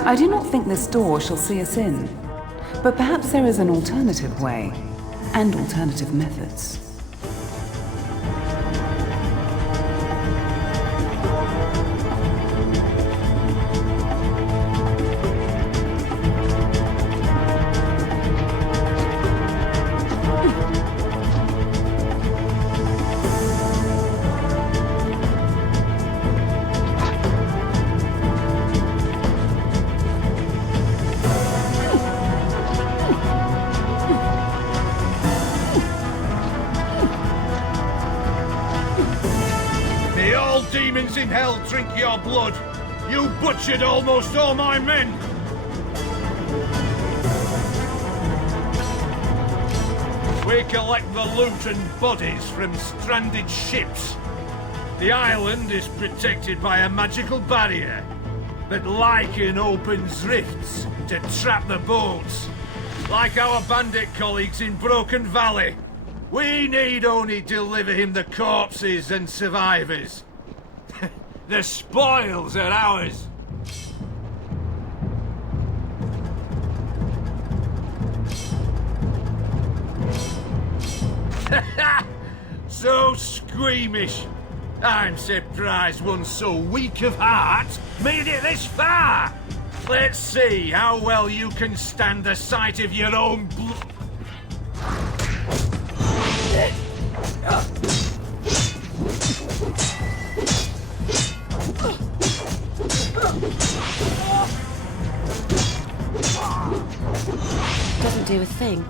I do not think this door shall see us in, but perhaps there is an alternative way, and alternative methods. Demons in hell drink your blood. You butchered almost all my men. We collect the loot and bodies from stranded ships. The island is protected by a magical barrier, but Lycan opens rifts to trap the boats. Like our bandit colleagues in Broken Valley, we need only deliver him the corpses and survivors. The spoils are ours. So squeamish. I'm surprised one so weak of heart made it this far. Let's see how well you can stand the sight of your own blood. Doesn't do a thing.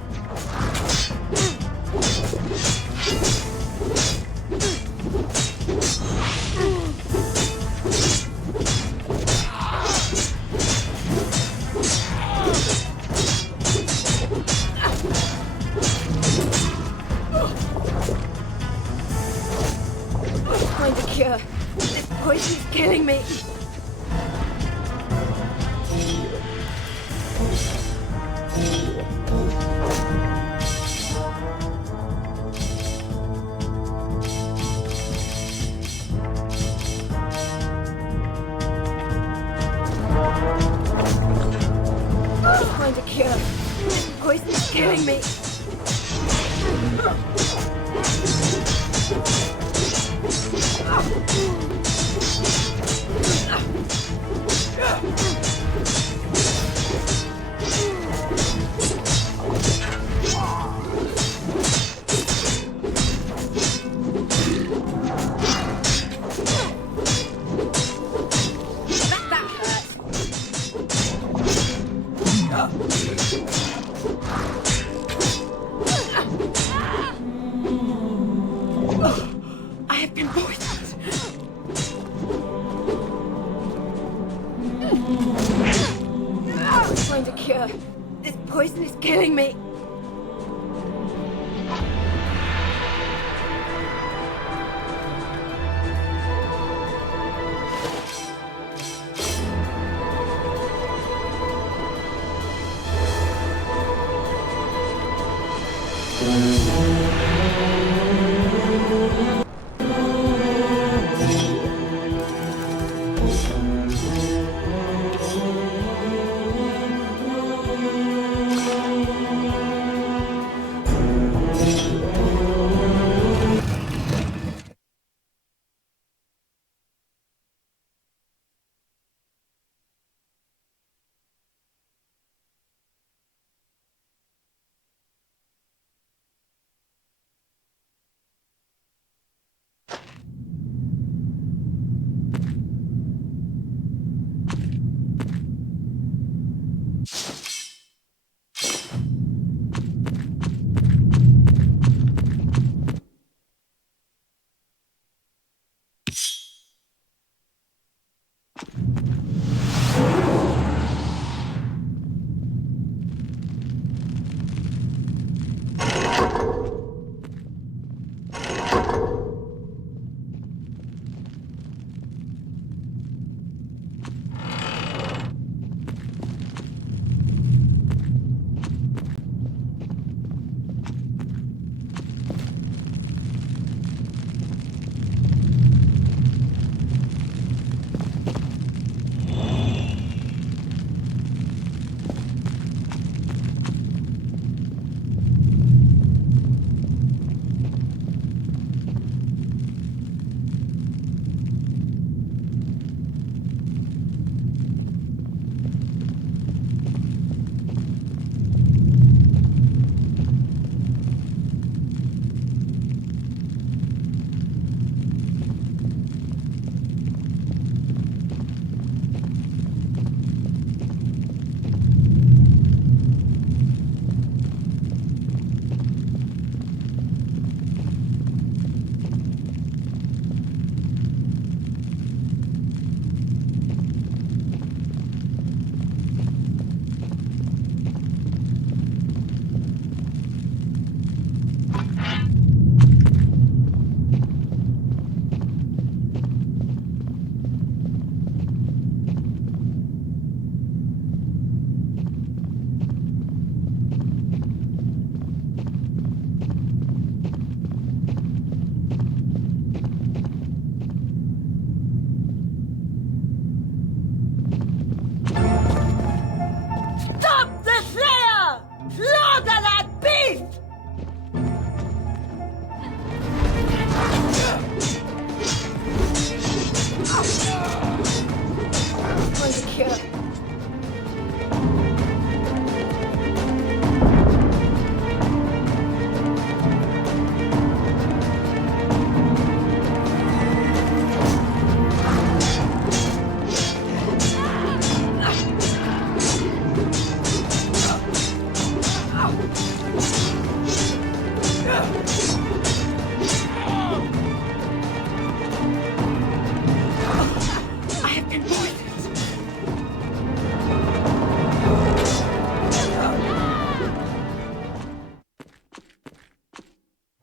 find a cure. This poison is killing me. I have been poisoned. Find a cure. This poison is killing me.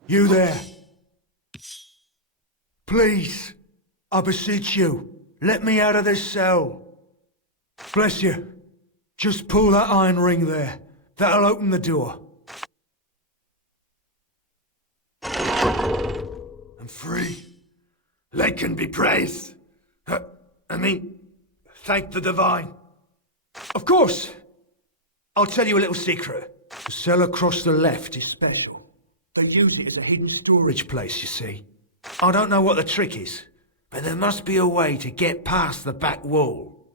You there? Please, I beseech you, let me out of this cell. Bless you. Just pull that iron ring there. That'll open the door. I'm free. They can be praised. I mean, thank the divine. Of course. I'll tell you a little secret. The cell across the left is special. They use it as a hidden storage place, you see. I don't know what the trick is, but there must be a way to get past the back wall.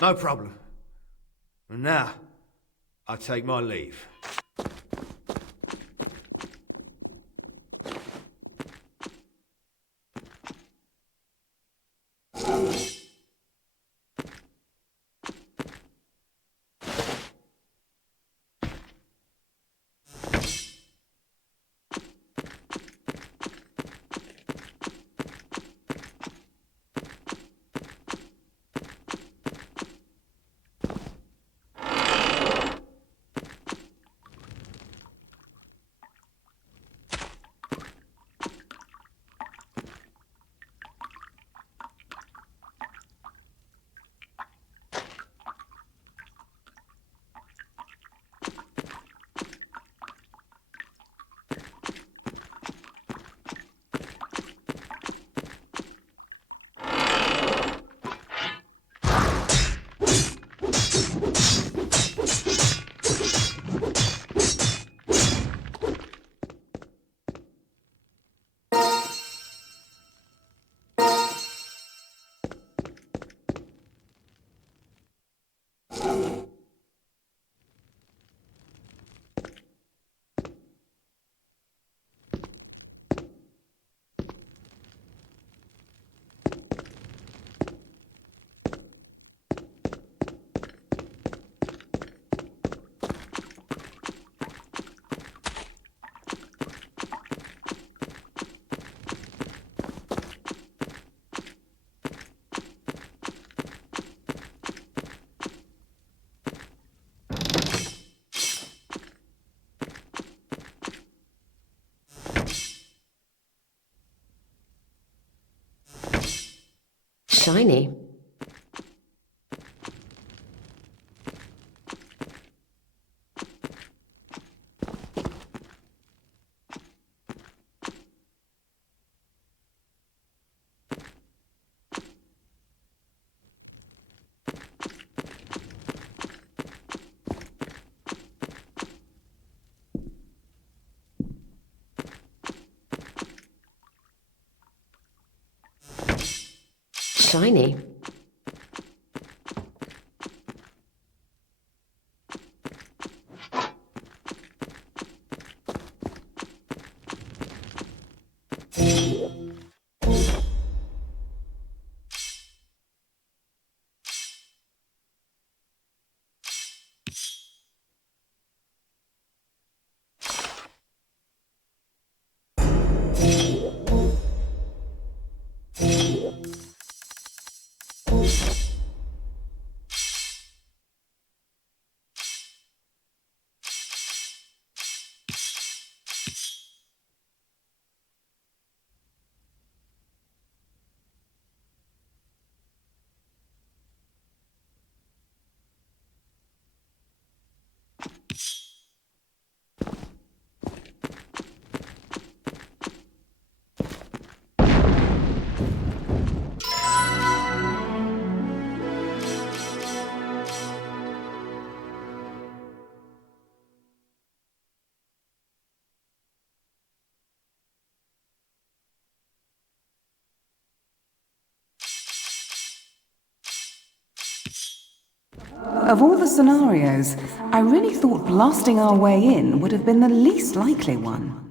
No problem. And now, I take my leave. Shiny. Shiny. Of all the scenarios, I really thought blasting our way in would have been the least likely one.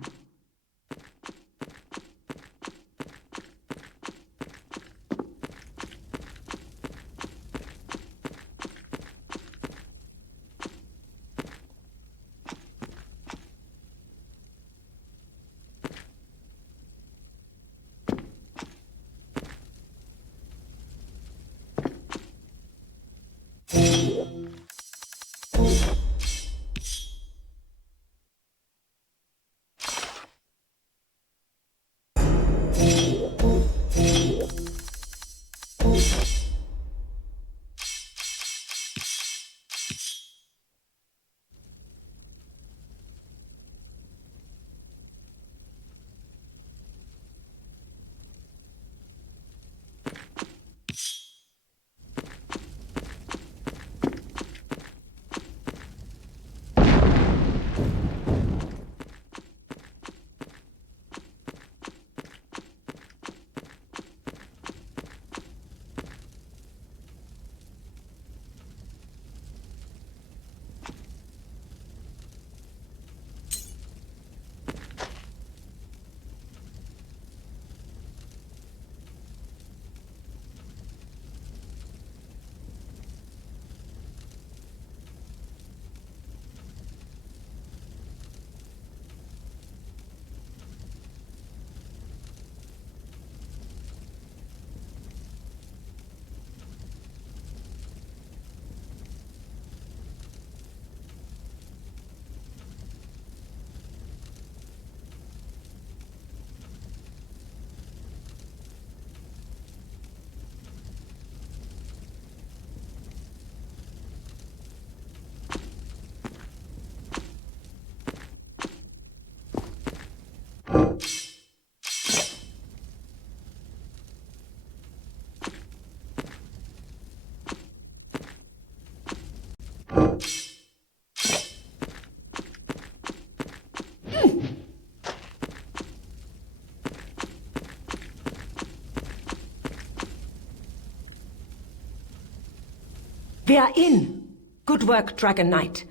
We are in. Good work, Dragon Knight.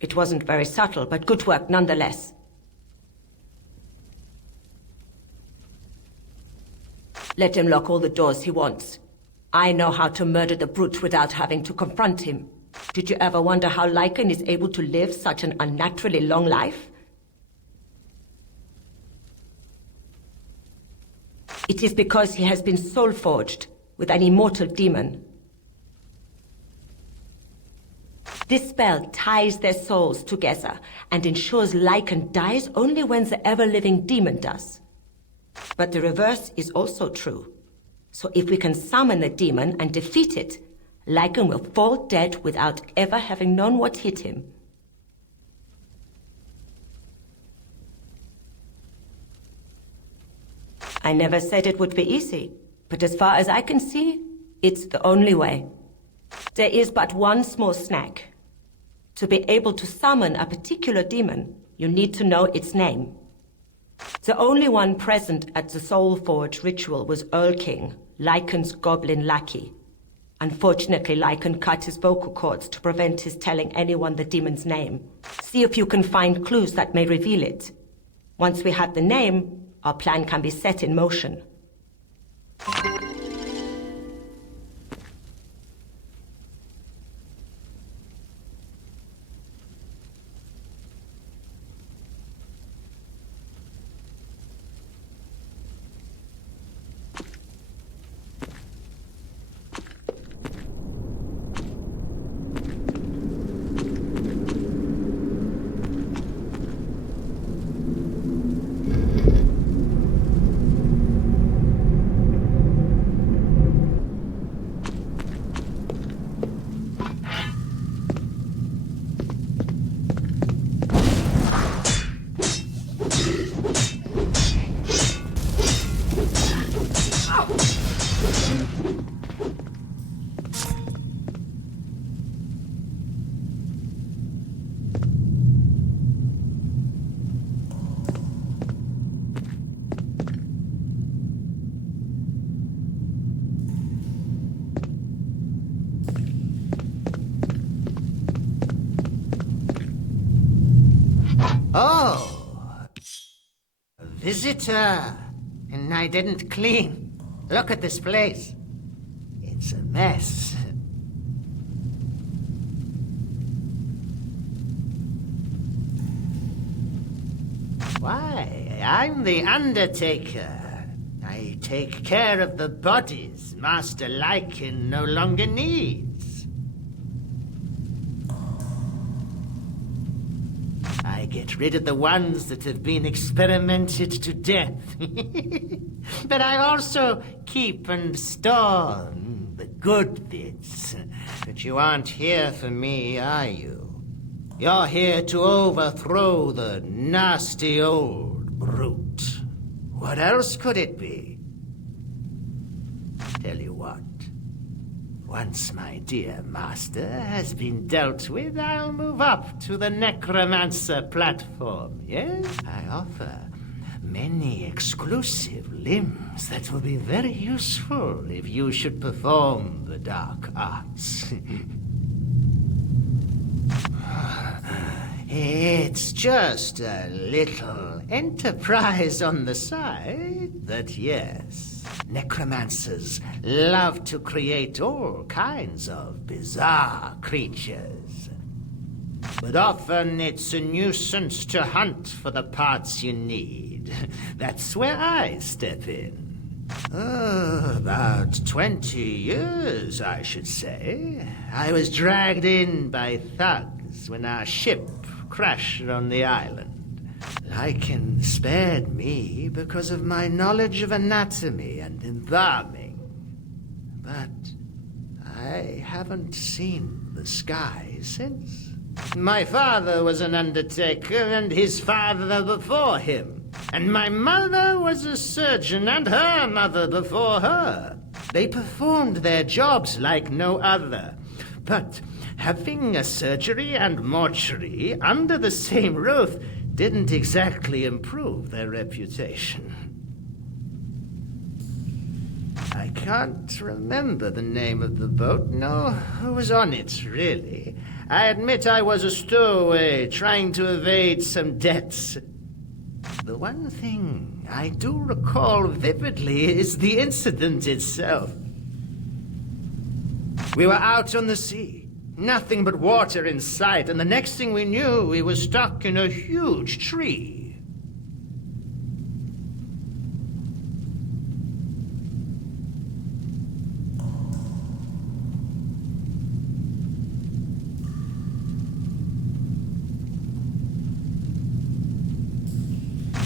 It wasn't very subtle, but good work nonetheless. Let him lock all the doors he wants. I know how to murder the brute without having to confront him. Did you ever wonder how Lycan is able to live such an unnaturally long life? It is because he has been soul-forged with an immortal demon. This spell ties their souls together and ensures Lycan dies only when the ever-living demon does. But the reverse is also true. So if we can summon the demon and defeat it, Lycan will fall dead without ever having known what hit him. I never said it would be easy, but as far as I can see, it's the only way. There is but one small snag. To be able to summon a particular demon, you need to know its name. The only one present at the Soul Forge ritual was Earl King, Lycan's goblin lackey. Unfortunately, Lycan cut his vocal cords to prevent his telling anyone the demon's name. See if you can find clues that may reveal it. Once we have the name, our plan can be set in motion. Oh, a visitor. And I didn't clean. Look at this place. It's a mess. Why, I'm the Undertaker. I take care of the bodies Master Lycan no longer needs. I get rid of the ones that have been experimented to death. But I also keep and store the good bits. But you aren't here for me, are you? You're here to overthrow the nasty old brute. What else could it be? Tell you what. Once my dear master has been dealt with, I'll move up to the necromancer platform, yes? I offer many exclusive limbs that will be very useful if you should perform the dark arts. It's just a little enterprise on the side, but yes, necromancers love to create all kinds of bizarre creatures. But often it's a nuisance to hunt for the parts you need. That's where I step in. About 20 years, I should say. I was dragged in by thugs when our ship crashed on the island. Lycan spared me because of my knowledge of anatomy and embalming. But I haven't seen the sky since. My father was an undertaker and his father before him. And my mother was a surgeon and her mother before her. They performed their jobs like no other. But having a surgery and mortuary under the same roof didn't exactly improve their reputation. I can't remember the name of the boat, nor who was on it, really. I admit I was a stowaway, trying to evade some debts. The one thing I do recall vividly is the incident itself. We were out on the sea, nothing but water in sight, and the next thing we knew, we were stuck in a huge tree.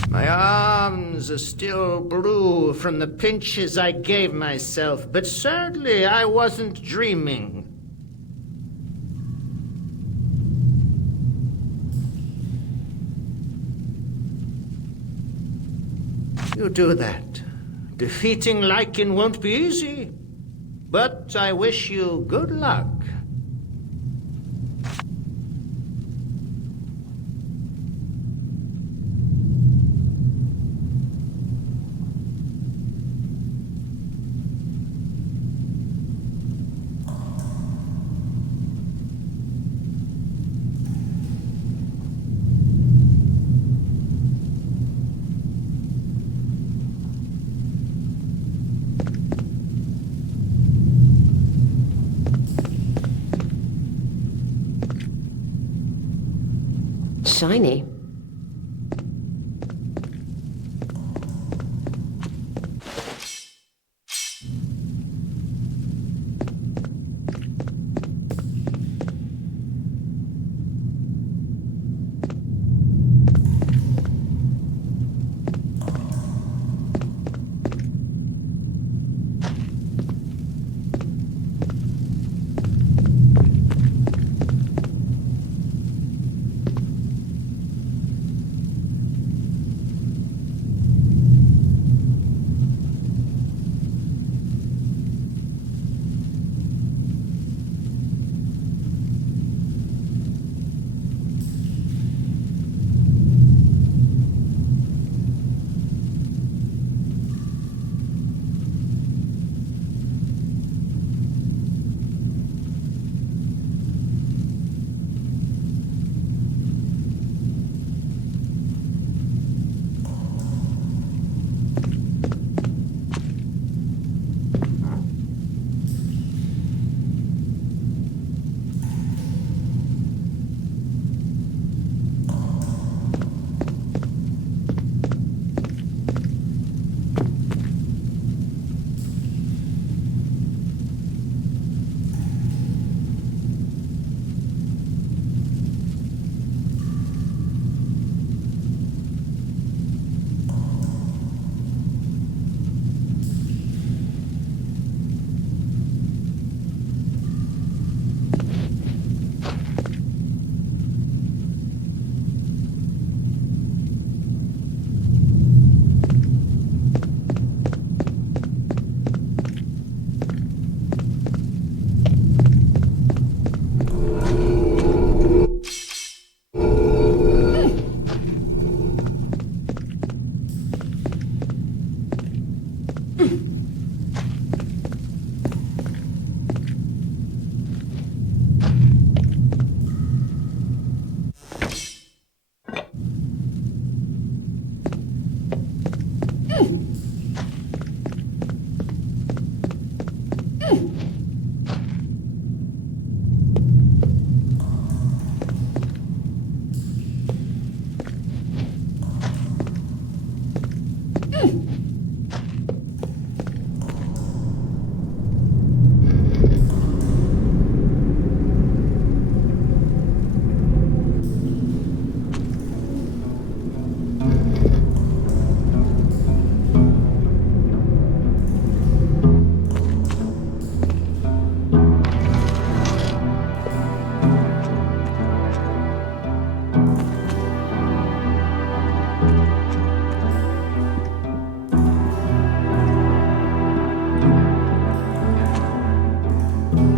My arms are still blue from the pinches I gave myself, but certainly I wasn't dreaming. You do that. Defeating Lycan won't be easy, but I wish you good luck. Shiny.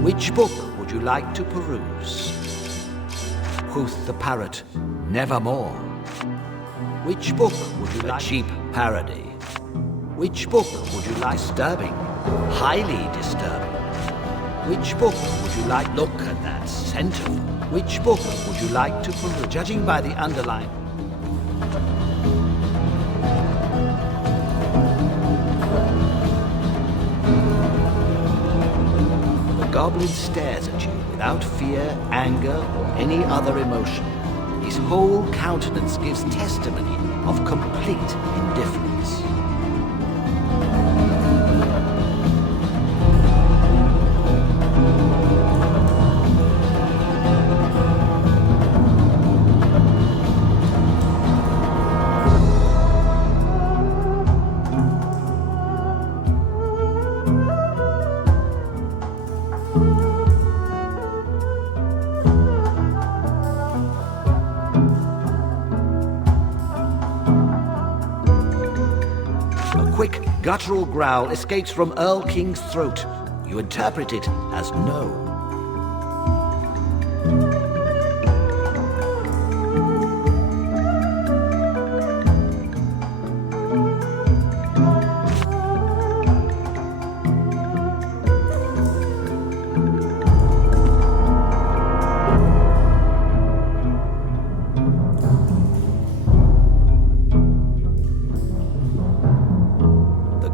Which book would you like to peruse? Quoth the parrot, nevermore. Which book would you like? A cheap parody. Which book would you like? Disturbing. Highly disturbing. Which book would you like? Look at that centerfold. Which book would you like to peruse? Judging by the underline. The goblin stares at you without fear, anger, or any other emotion. His whole countenance gives testimony of complete indifference. Guttural growl escapes from Earl King's throat. You interpret it as no.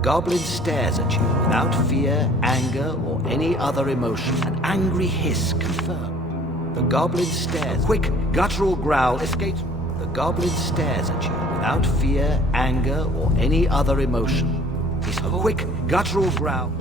Goblin stares at you without fear, anger, or any other emotion. An angry hiss confirmed. The goblin stares. Quick, guttural growl escapes. The goblin stares at you without fear, anger, or any other emotion. His quick, guttural growl.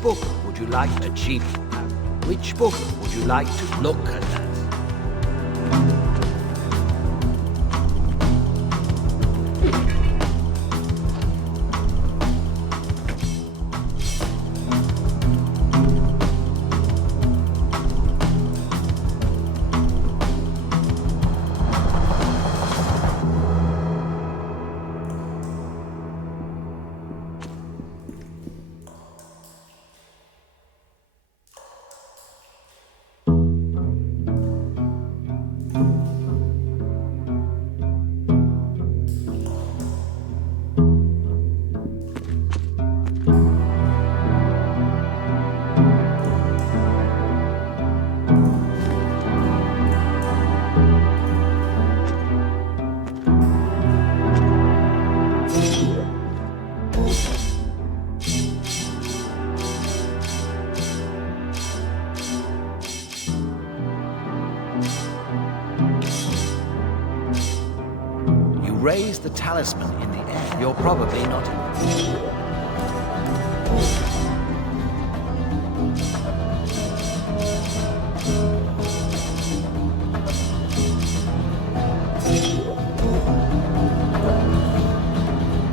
Which book would you like to achieve? Which book would you like to look at that? Raise the talisman in the air. You're probably not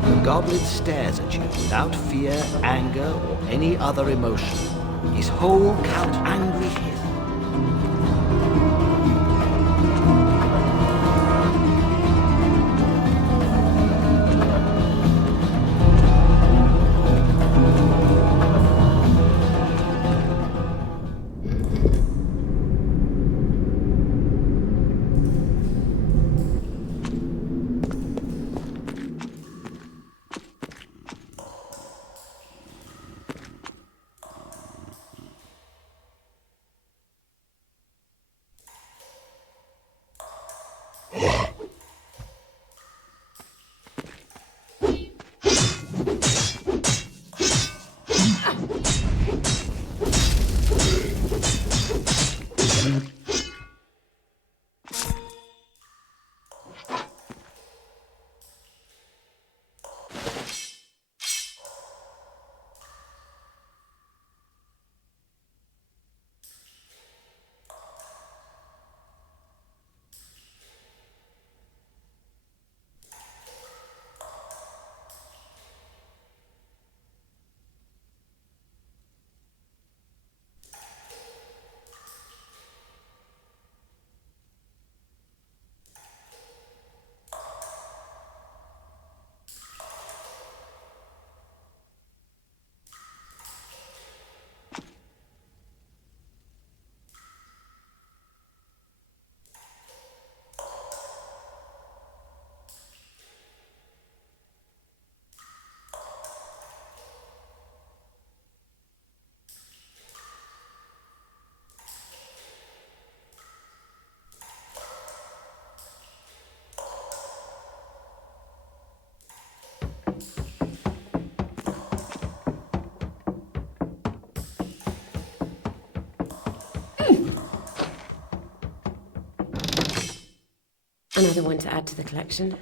The goblin stares at you without fear, anger, or any other emotion. His whole angry hiss. Another one to add to the collection.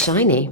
Shiny.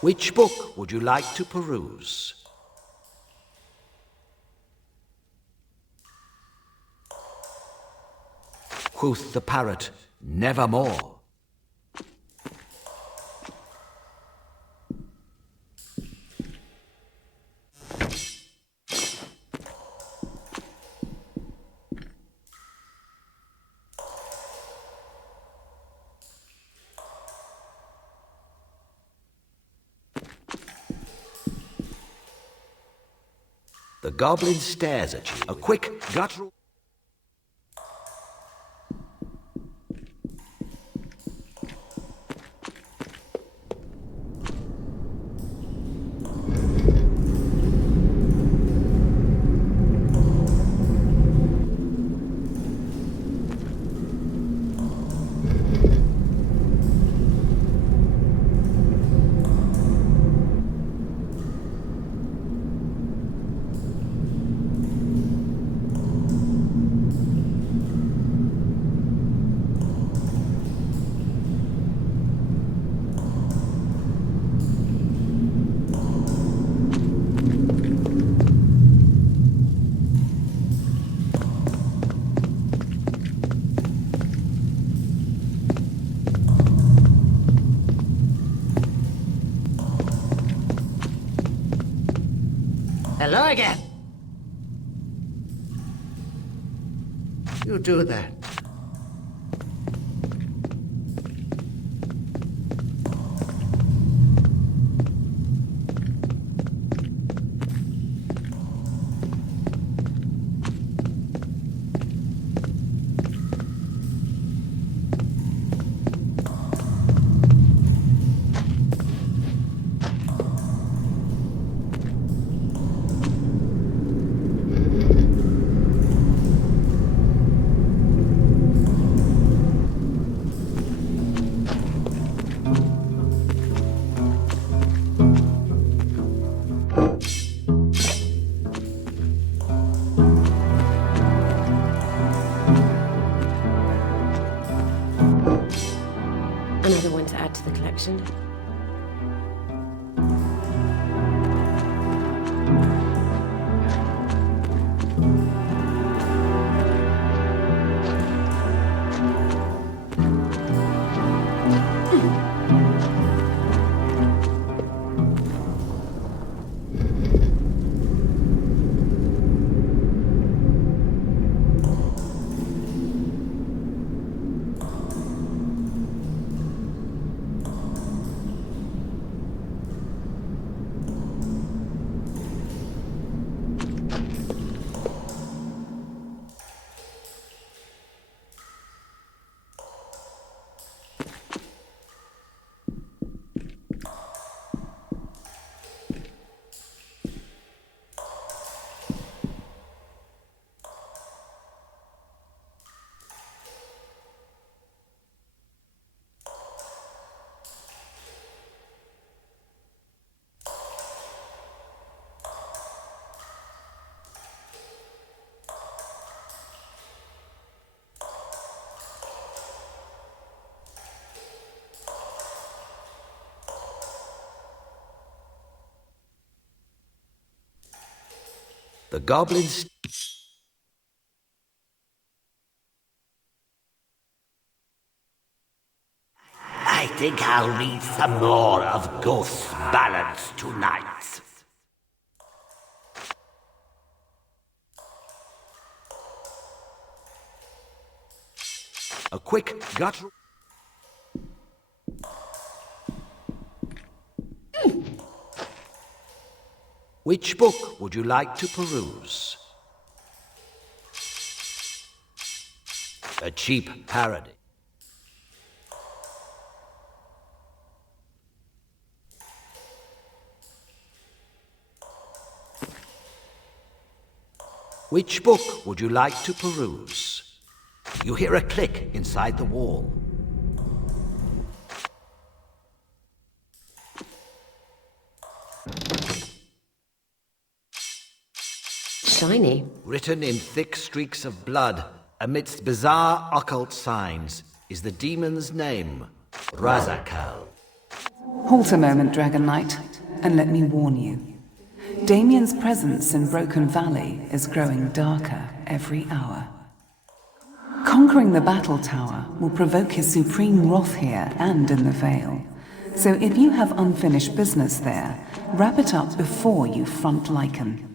Which book would you like to peruse? Quoth the parrot, nevermore. The goblin stares at you. A quick, guttural... Hello again. You do that. Another one to add to the collection. The goblins... I think I'll read some more of Ghost's Ballads tonight. A quick, guttural... Which book would you like to peruse? A cheap parody. Which book would you like to peruse? You hear a click inside the wall. Shiny. Written in thick streaks of blood, amidst bizarre occult signs, is the demon's name, Razakal. Halt a moment, Dragon Knight, and let me warn you. Damien's presence in Broken Valley is growing darker every hour. Conquering the battle tower will provoke his supreme wrath here and in the Vale. So if you have unfinished business there, wrap it up before you front Lycan.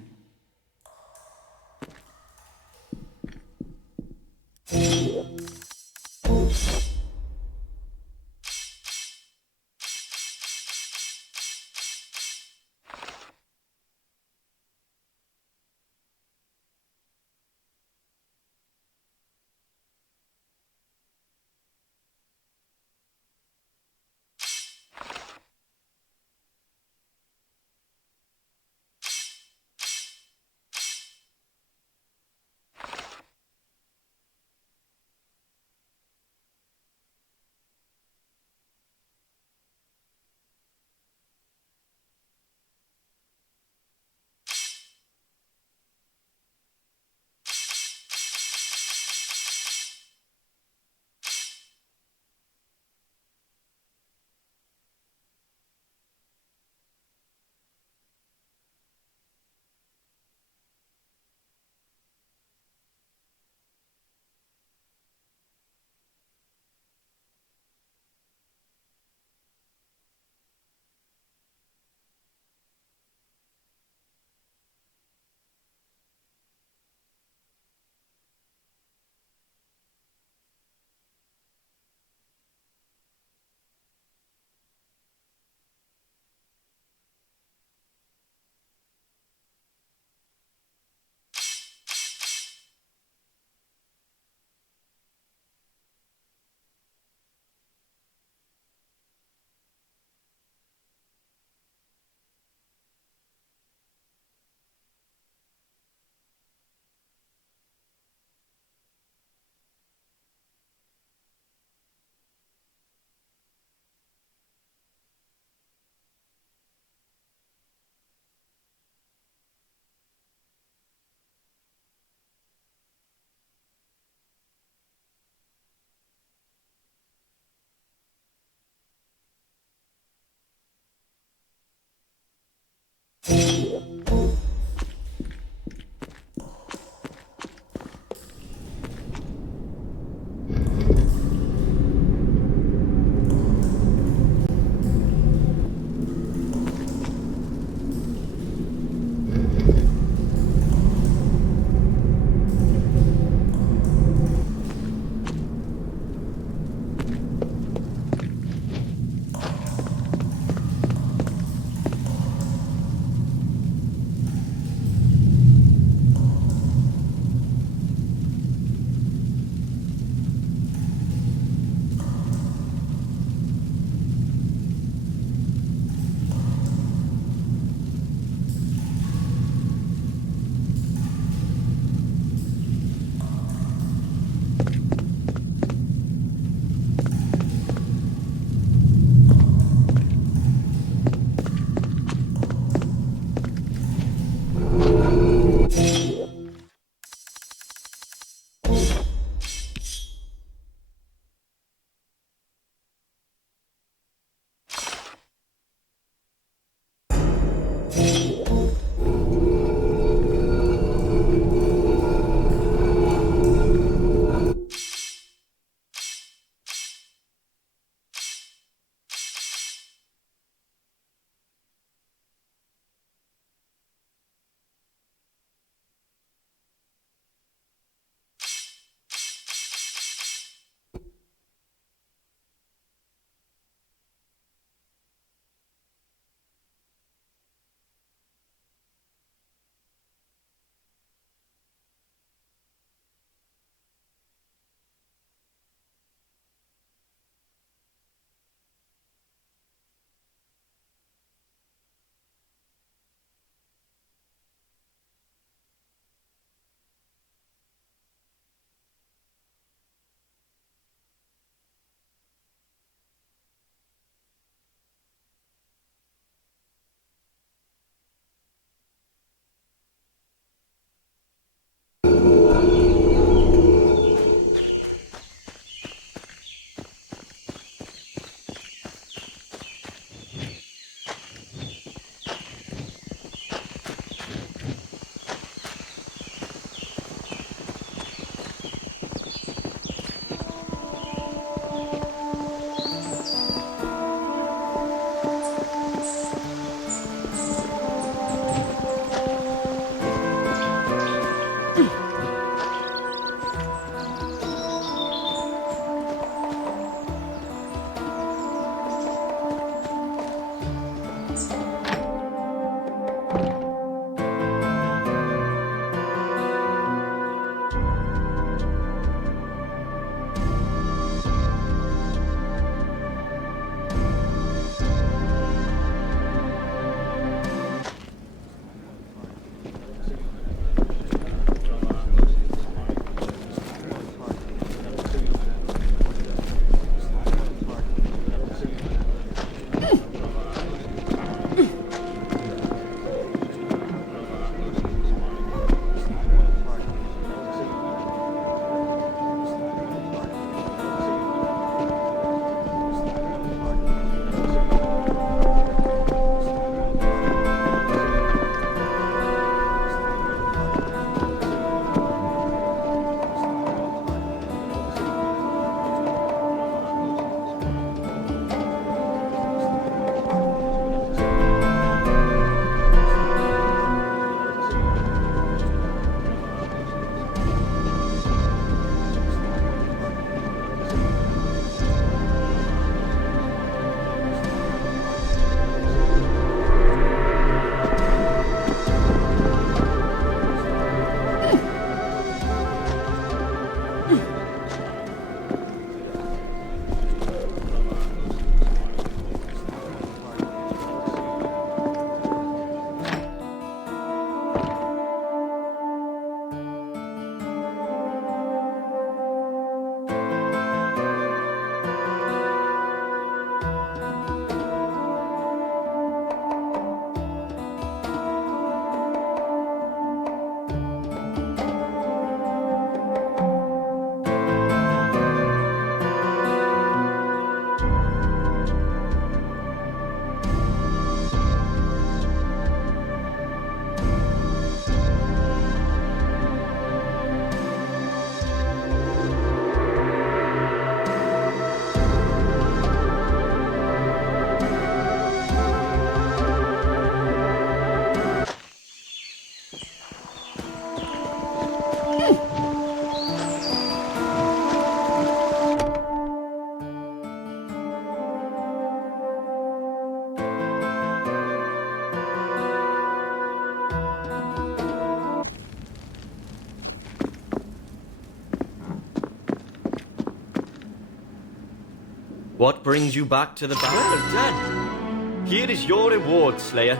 What brings you back to the battle? Well done. Here is your reward, Slayer.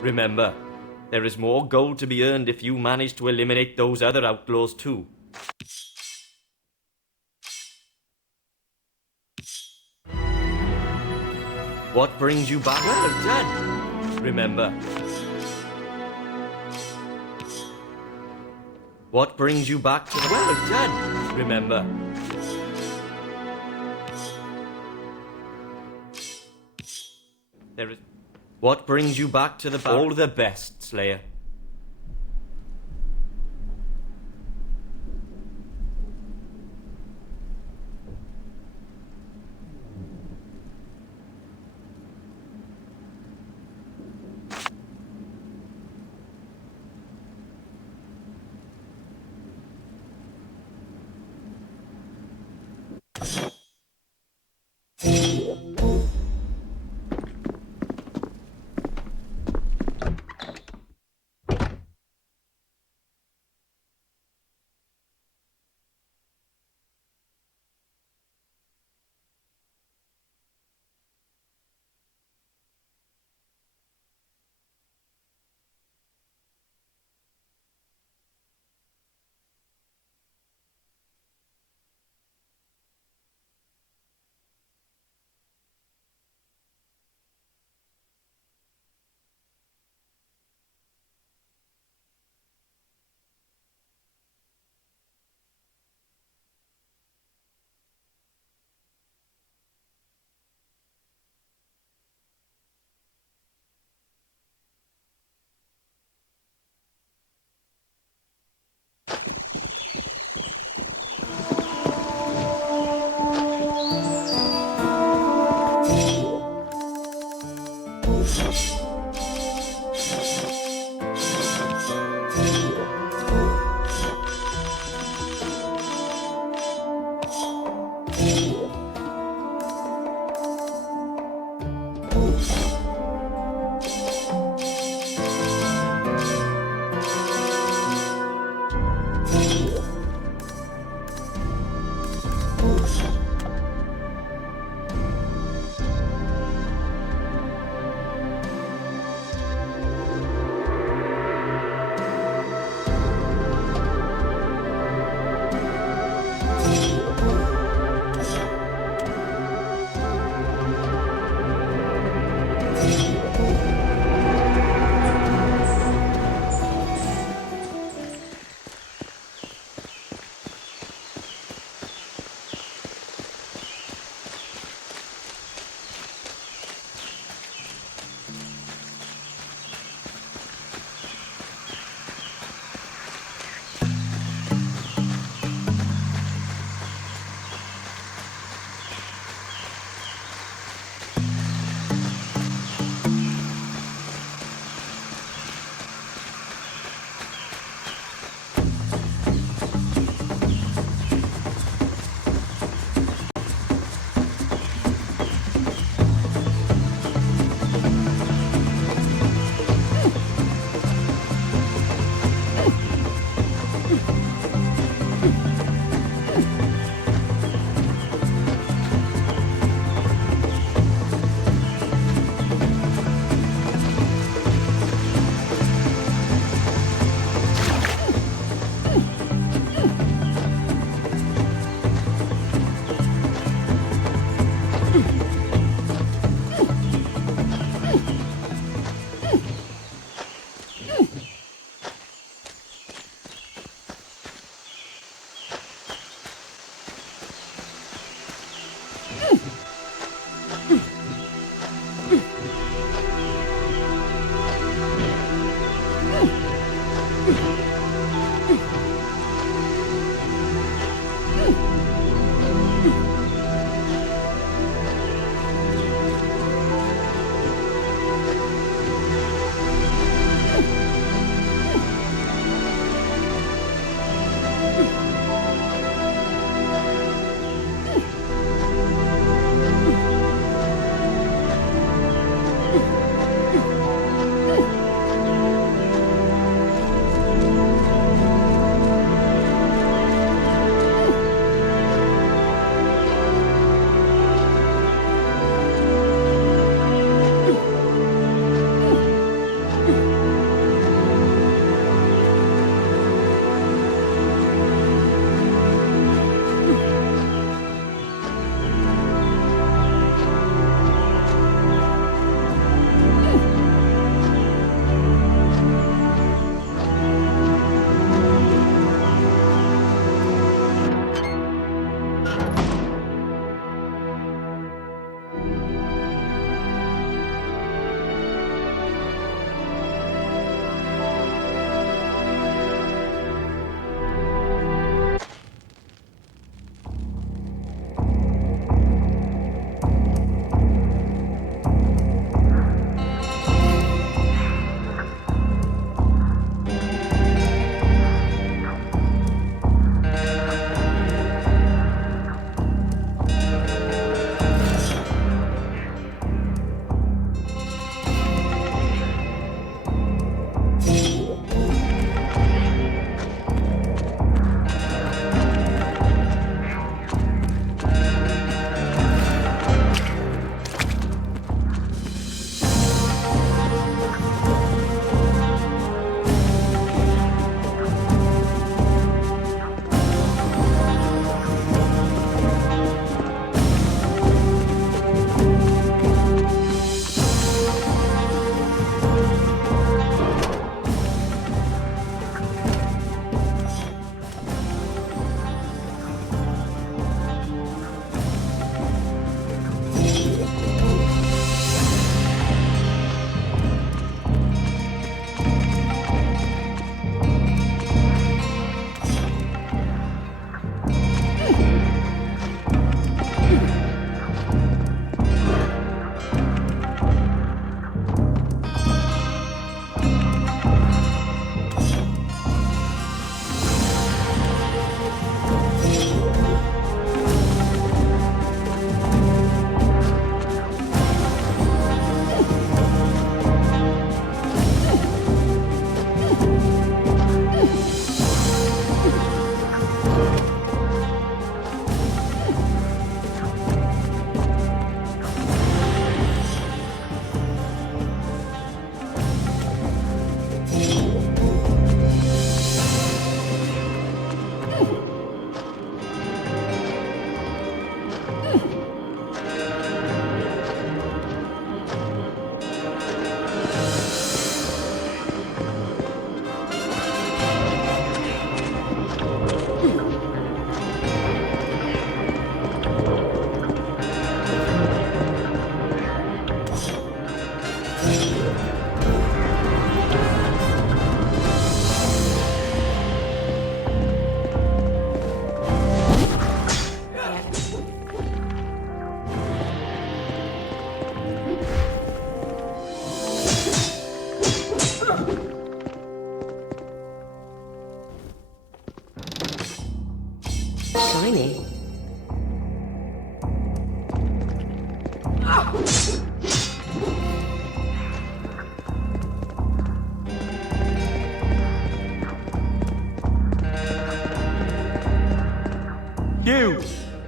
Remember, there is more gold to be earned if you manage to eliminate those other outlaws too. What brings you back? Well done. Remember. What brings you back to the... Well done. Remember. There is... What brings you back to the battle? All the best, Slayer.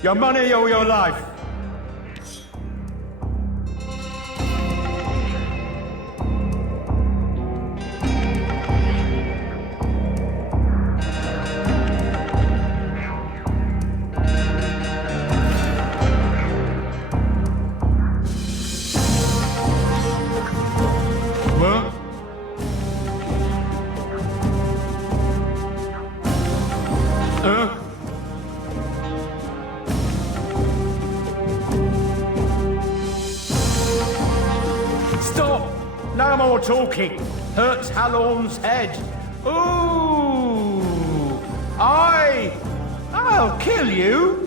Your money or your life? What? Huh? Stop! No more talking. Hurts Halorn's head. Ooh! I'll kill you.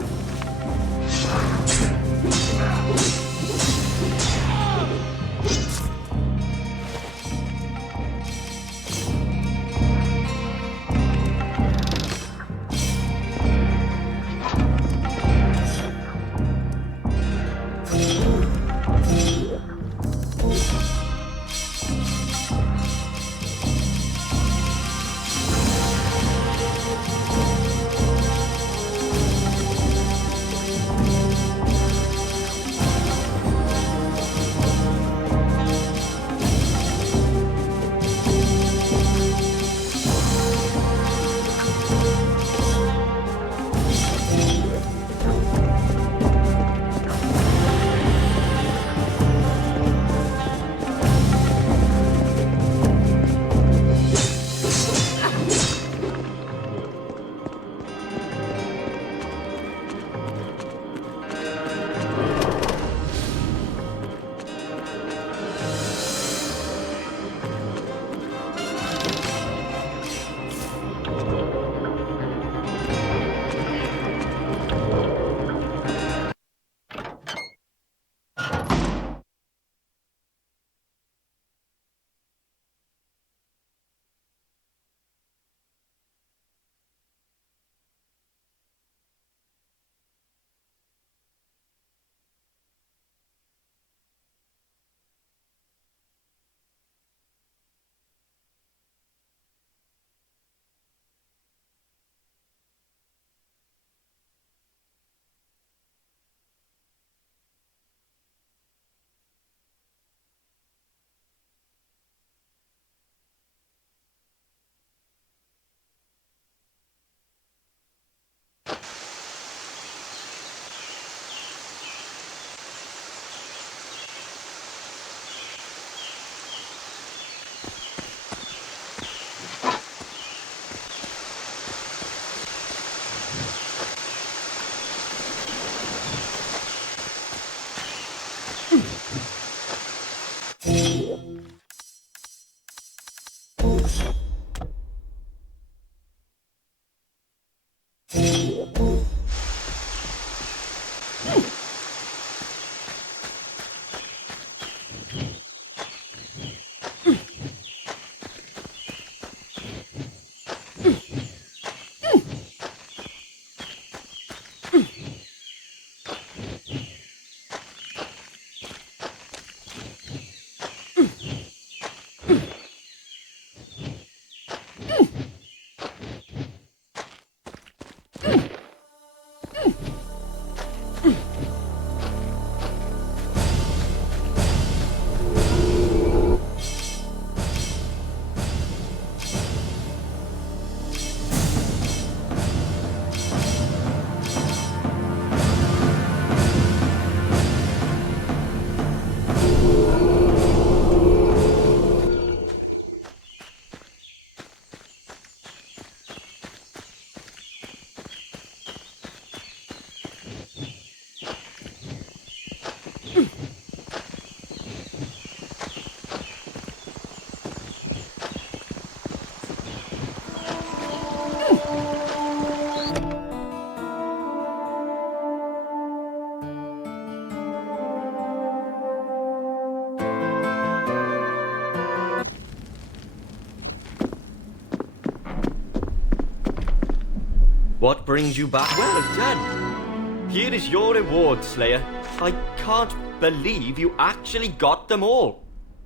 What brings you back? Well done. Here is your reward, Slayer. I can't believe you actually got them all.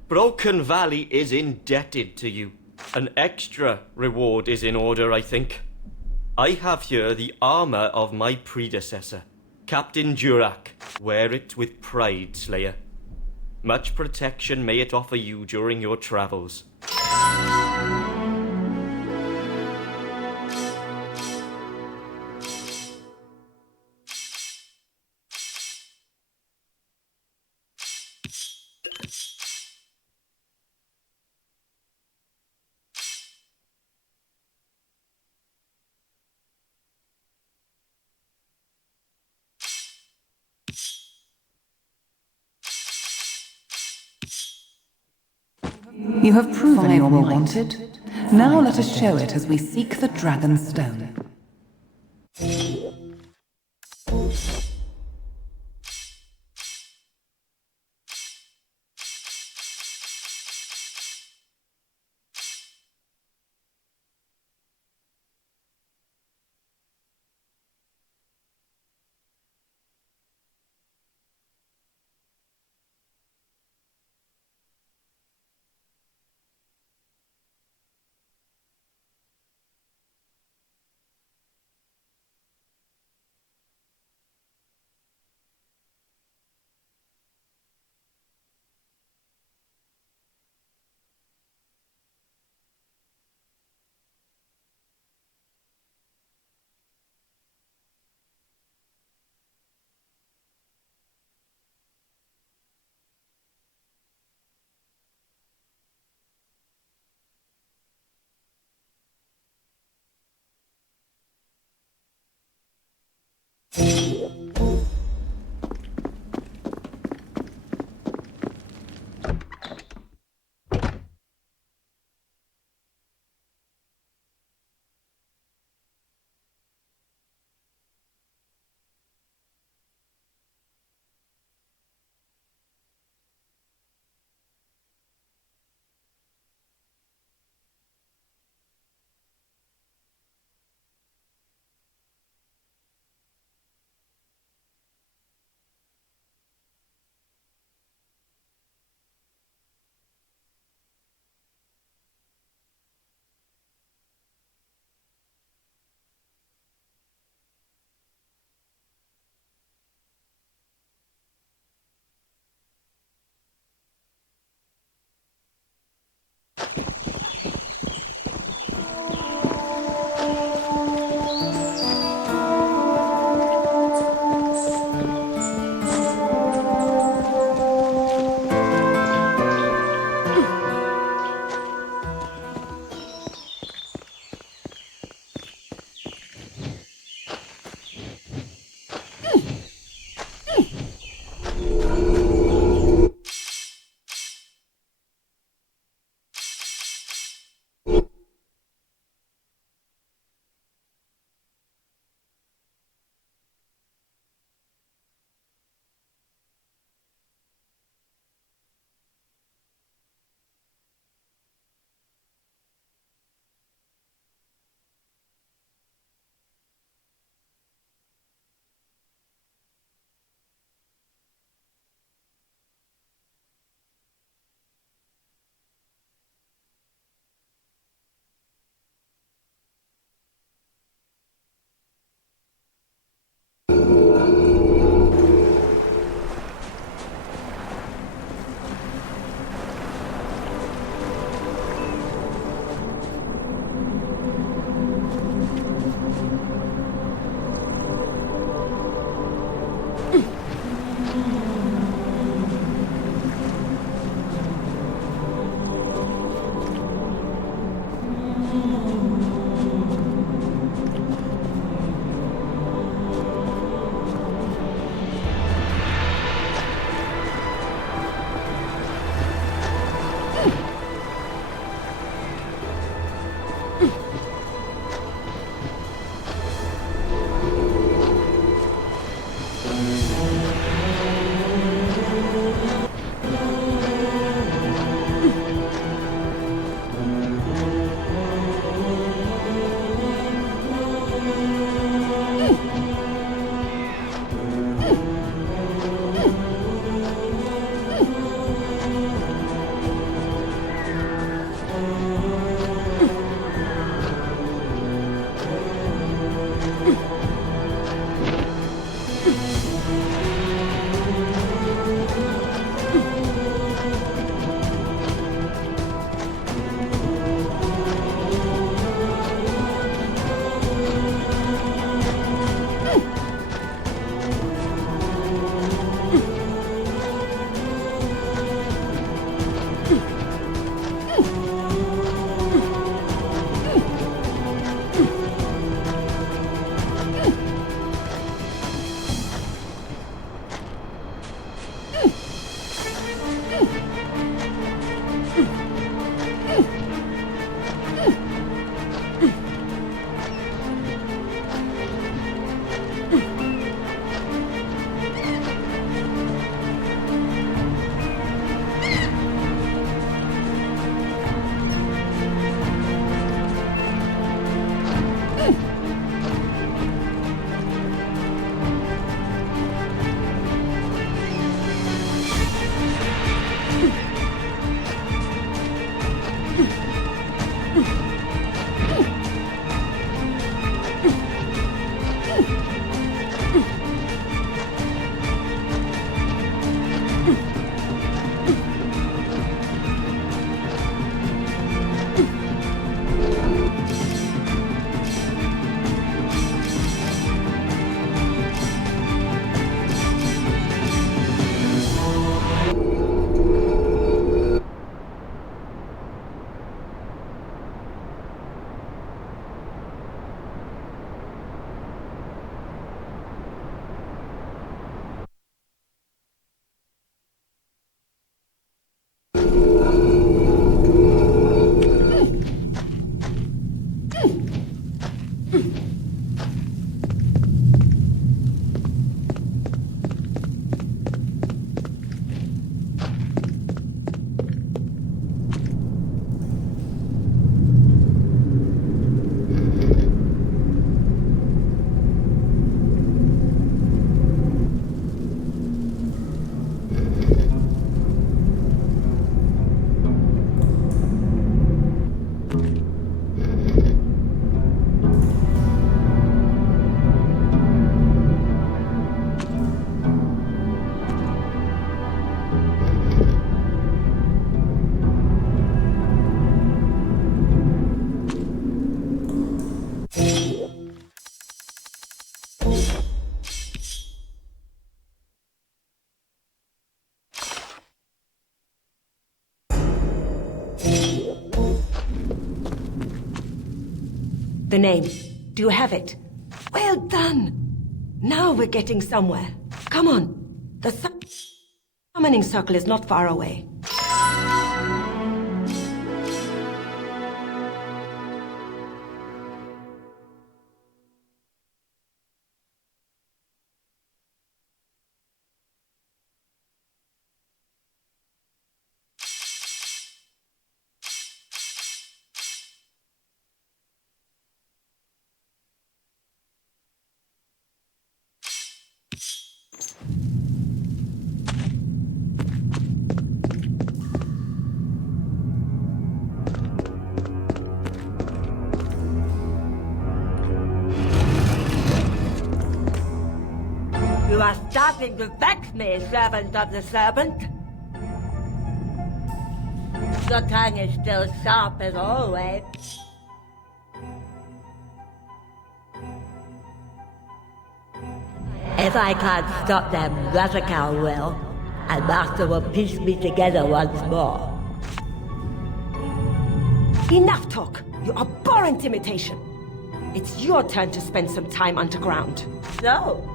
Broken Valley is indebted to you. An extra reward is in order, I think. I have here the armor of my predecessor, Captain Durak, wear it with pride, Slayer. Much protection may it offer you during your travels. You have proven you were wanted. Now let us show it as we seek the Dragon Stone. The name. Do you have it? Well done! Now we're getting somewhere. Come on. The summoning circle is not far away. You are starting to vex me, servant of the serpent. Your tongue is still sharp as always. If I can't stop them, Razakal will, and Master will piece me together once more. Enough talk! You abhorrent imitation! It's your turn to spend some time underground. So,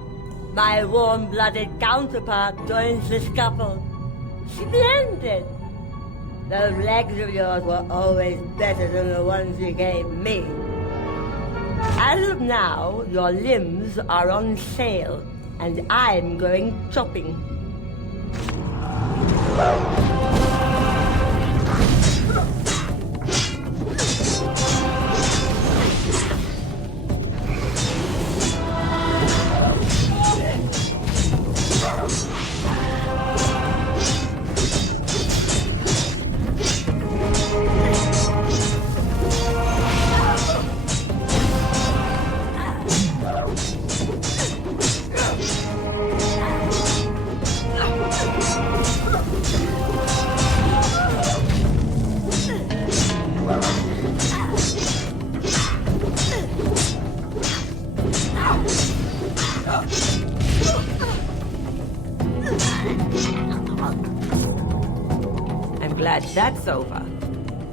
my warm-blooded counterpart joins the scuffle. Splendid! Those legs of yours were always better than the ones you gave me. As of now, your limbs are on sale, and I'm going shopping. I'm glad that's over.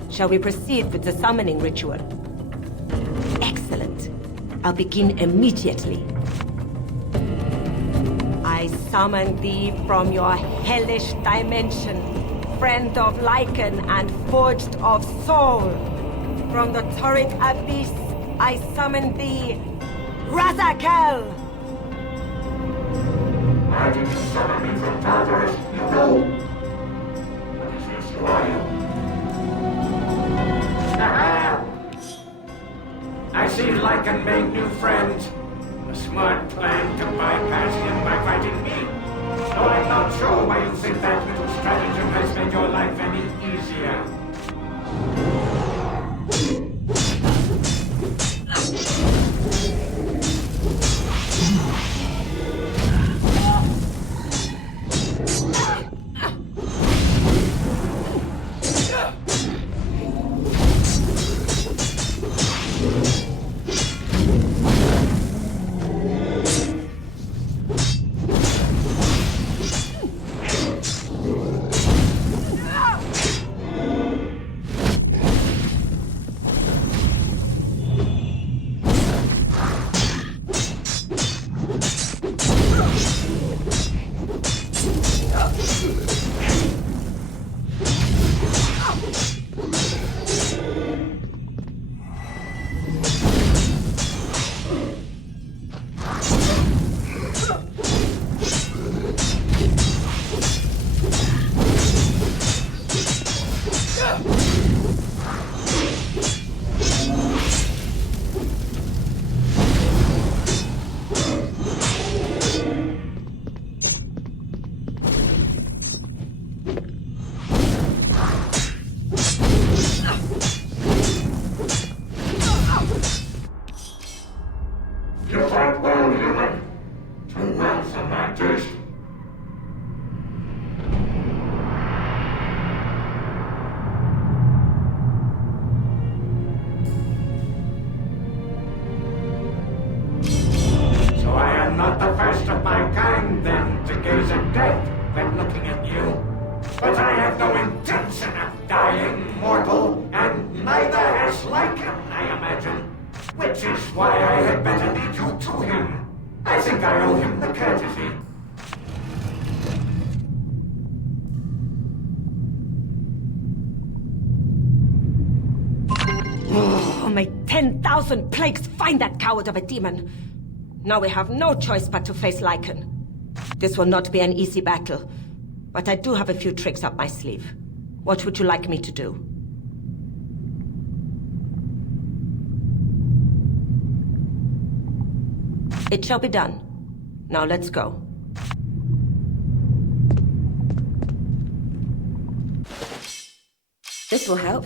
Shall we proceed with the summoning ritual? Excellent. I'll begin immediately. I summon thee from your hellish dimension, friend of Lycan and forged of soul. From the turret abyss, I summon thee, Razakal! Why did you summon me from Tartarus? You know! What is this, who are you? I see Lycan made new friends. A smart plan to bypass him by fighting me. Though I'm not sure why you think that little stratagem has made your life any easier. You fight well, human. Too well for my taste. So I am not the first of my kind, then, to gaze at death when looking at you. But I have no intention of dying, mortal, and neither has Lycan, I imagine. Which why I had better lead you to him. I think I owe him the courtesy. Oh, may 10,000 plagues find that coward of a demon! Now we have no choice but to face Lycan. This will not be an easy battle, but I do have a few tricks up my sleeve. What would you like me to do? It shall be done. Now let's go. This will help.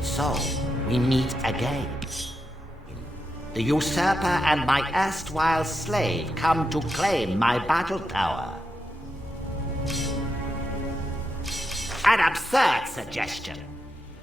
So, we meet again. The usurper and my erstwhile slave come to claim my battle tower. An absurd suggestion.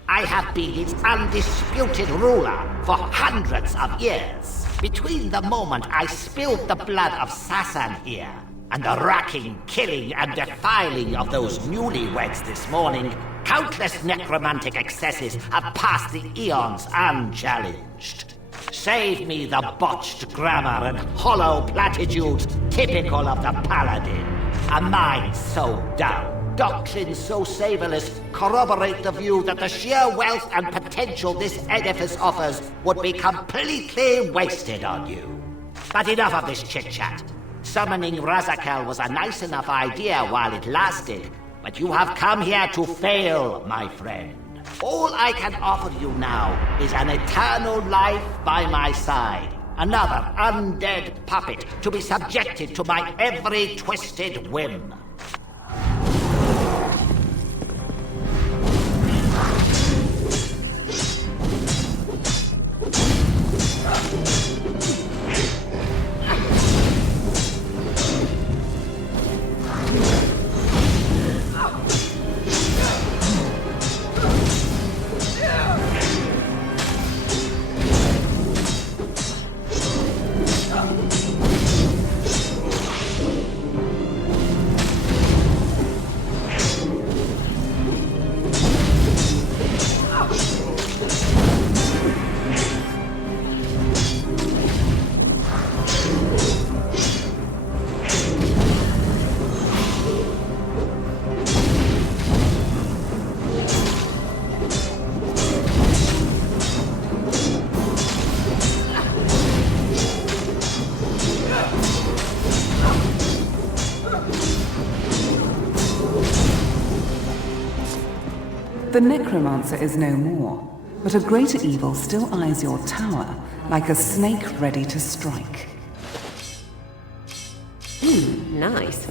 I have been its undisputed ruler for hundreds of years. Between the moment I spilled the blood of Sassan here, and the racking, killing, and defiling of those newlyweds this morning, countless necromantic excesses have passed the eons unchallenged. Save me the botched grammar and hollow platitudes typical of the paladin. A mind so dull, doctrines so savourless corroborate the view that the sheer wealth and potential this edifice offers would be completely wasted on you. But enough of this chit-chat. Summoning Razakel was a nice enough idea while it lasted, but you have come here to fail, my friend. All I can offer you now is an eternal life by my side. Another undead puppet to be subjected to my every twisted whim. The necromancer is no more, but a greater evil still eyes your tower, like a snake ready to strike. Nice.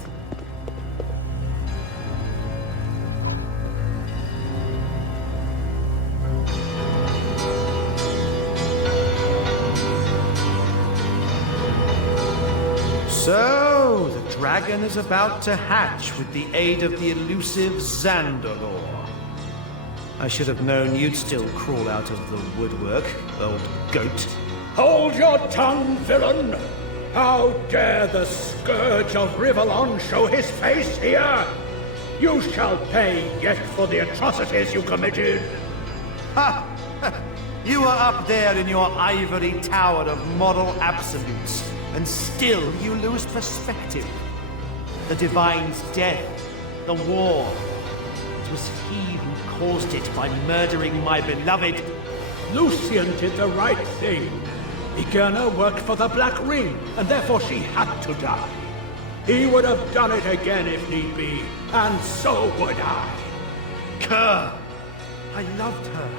So, the dragon is about to hatch with the aid of the elusive Xandalor. I should have known you'd still crawl out of the woodwork, old goat. Hold your tongue, villain! How dare the scourge of Rivellon show his face here? You shall pay yet for the atrocities you committed. Ha! You are up there in your ivory tower of moral absolutes, and still you lose perspective. The Divine's death, the war. It was he who caused it by murdering my beloved. Lucian did the right thing. Igerna worked for the Black Ring, and therefore she had to die. He would have done it again if need be, and so would I. Kerr! I loved her,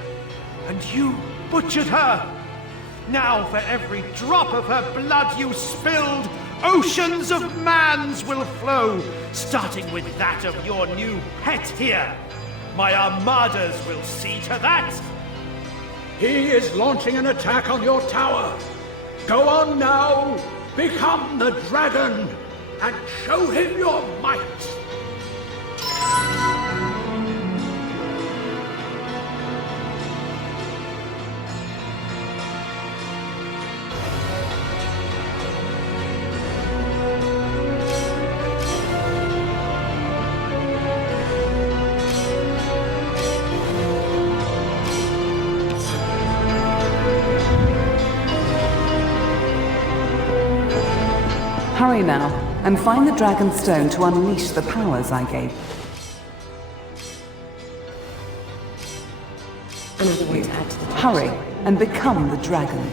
and you butchered her! Now for every drop of her blood you spilled, oceans of mans will flow, starting with that of your new pet here. My armadas will see to that! He is launching an attack on your tower. Go on now, become the dragon, and show him your might! Hurry now, and find the Dragon Stone to unleash the powers I gave. Another one to add to the Hurry, and become the dragon.